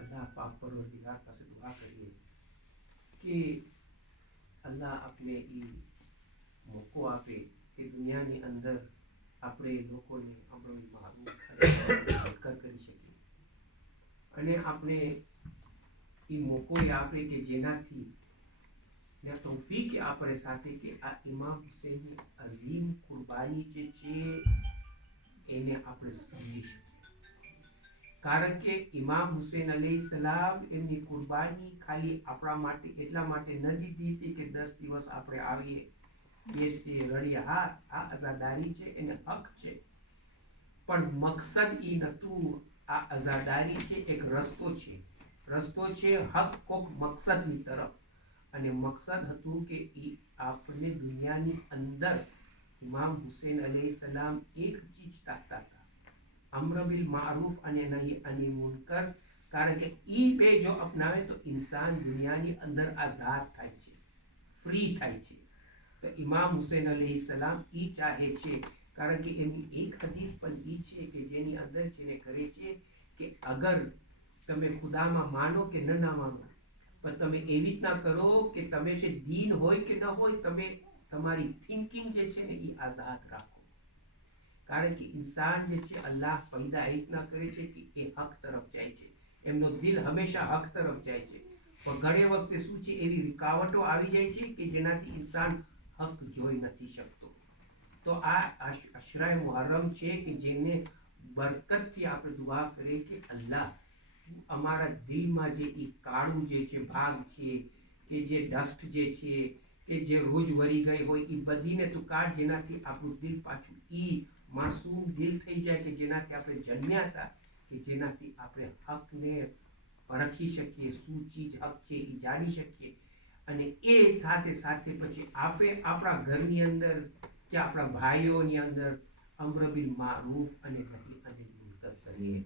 अल्लाह पाक परवरदिगार पासे दुआ करिए कि अल्लाह अपने ई મોકો આપે કે દુનિયાની અંદર આપણે લોકોને આપણું મારું કરી શકીએ અને આપણે એ મોકો આપે કે જેનાથી ને તૌફીક આપણે સાથે કે આ ઇમામ હુસૈનની અઝીમ કુરબાની જે છે એને આપણે સમજી શકીએ. કારણ કે ઇમામ હુસૈન અલૈહિસ્સલામ એમની કુરબાની ખાલી આપણા માટે એટલા માટે ન દીધી હતી કે 10 દિવસ આપણે આવીએ બેસીએ રડીએ. હા, આ આઝાદારી છે, એને હક છે, પણ મકસદ એ નહોતું. આ આઝાદારી છે, એક રસ્તો છે હક કોક મકસદની તરફ, અને મકસદ હતું કે એ આપણે દુનિયાની અંદર ઇમામ હુસેન અલૈહિસ્સલામ એક ચીજ ચાહતા હતા, અમ્ર બિલ મારૂફ અને નહી અનિલ મુનકર, કારણ કે ઈ બે જો અપનાવે તો ઇન્સાન દુનિયાની અંદર આઝાદ થાય છે, ફ્રી થાય છે. તો ઇમામ હુસેન અલૈહિસ્સલામ ઈ ચાહે છે, કારણ કે એમની એક હદીસ પણ ઈ છે કે જેની અંદર જેને કરે છે કે અગર તમે ખુદામાં માનો કે ન ના માનો, પણ તમે એવી રીતના કરો કે તમે જે દીન હોય કે ન હોય, તમે તમારી થિંકિંગ જે છે ને એ આઝાદ રાખો. કારણ કે ઇન્સાન જે છે અલ્લાહ પૈદા એ રીતના કરે છે કે એ હક તરફ જાય છે, એમનો દિલ હંમેશા હક તરફ જાય છે. પણ ઘણી વખતે શું છે, એવી રૂકાવટો આવી જાય છે કે જેનાથી ઇન્સાન હક જોઈ નથી શકતો. તો આ અશરાએ મુહર્રમ છે કે જેને બરકતથી આપણે દુઆ કરીએ કે અલ્લાહ અમારા દિલમાં જે એ કાળું જે છે ભાગ છે, કે જે ડસ્ટ જે છે, કે જે રોજ વળી ગઈ હોય એ બધીને તું કાઢ, જેનાથી આપણું દિલ પાછું ઈ માસૂમ દિલ થઈ જાય કે જેનાથી આપણે જન્મ્યા હતા, કે જેનાથી આપણે હકને પરખી શકીએ, શું ચીજ હક છે એ જાણી શકીએ. અને એ સાથે સાથે પછી આપણે આપણા ઘરની અંદર કે આપણા ભાઈઓની અંદર અમ્ર બિલ મારૂફ અને નહી અનિલ મુનકર કરીએ.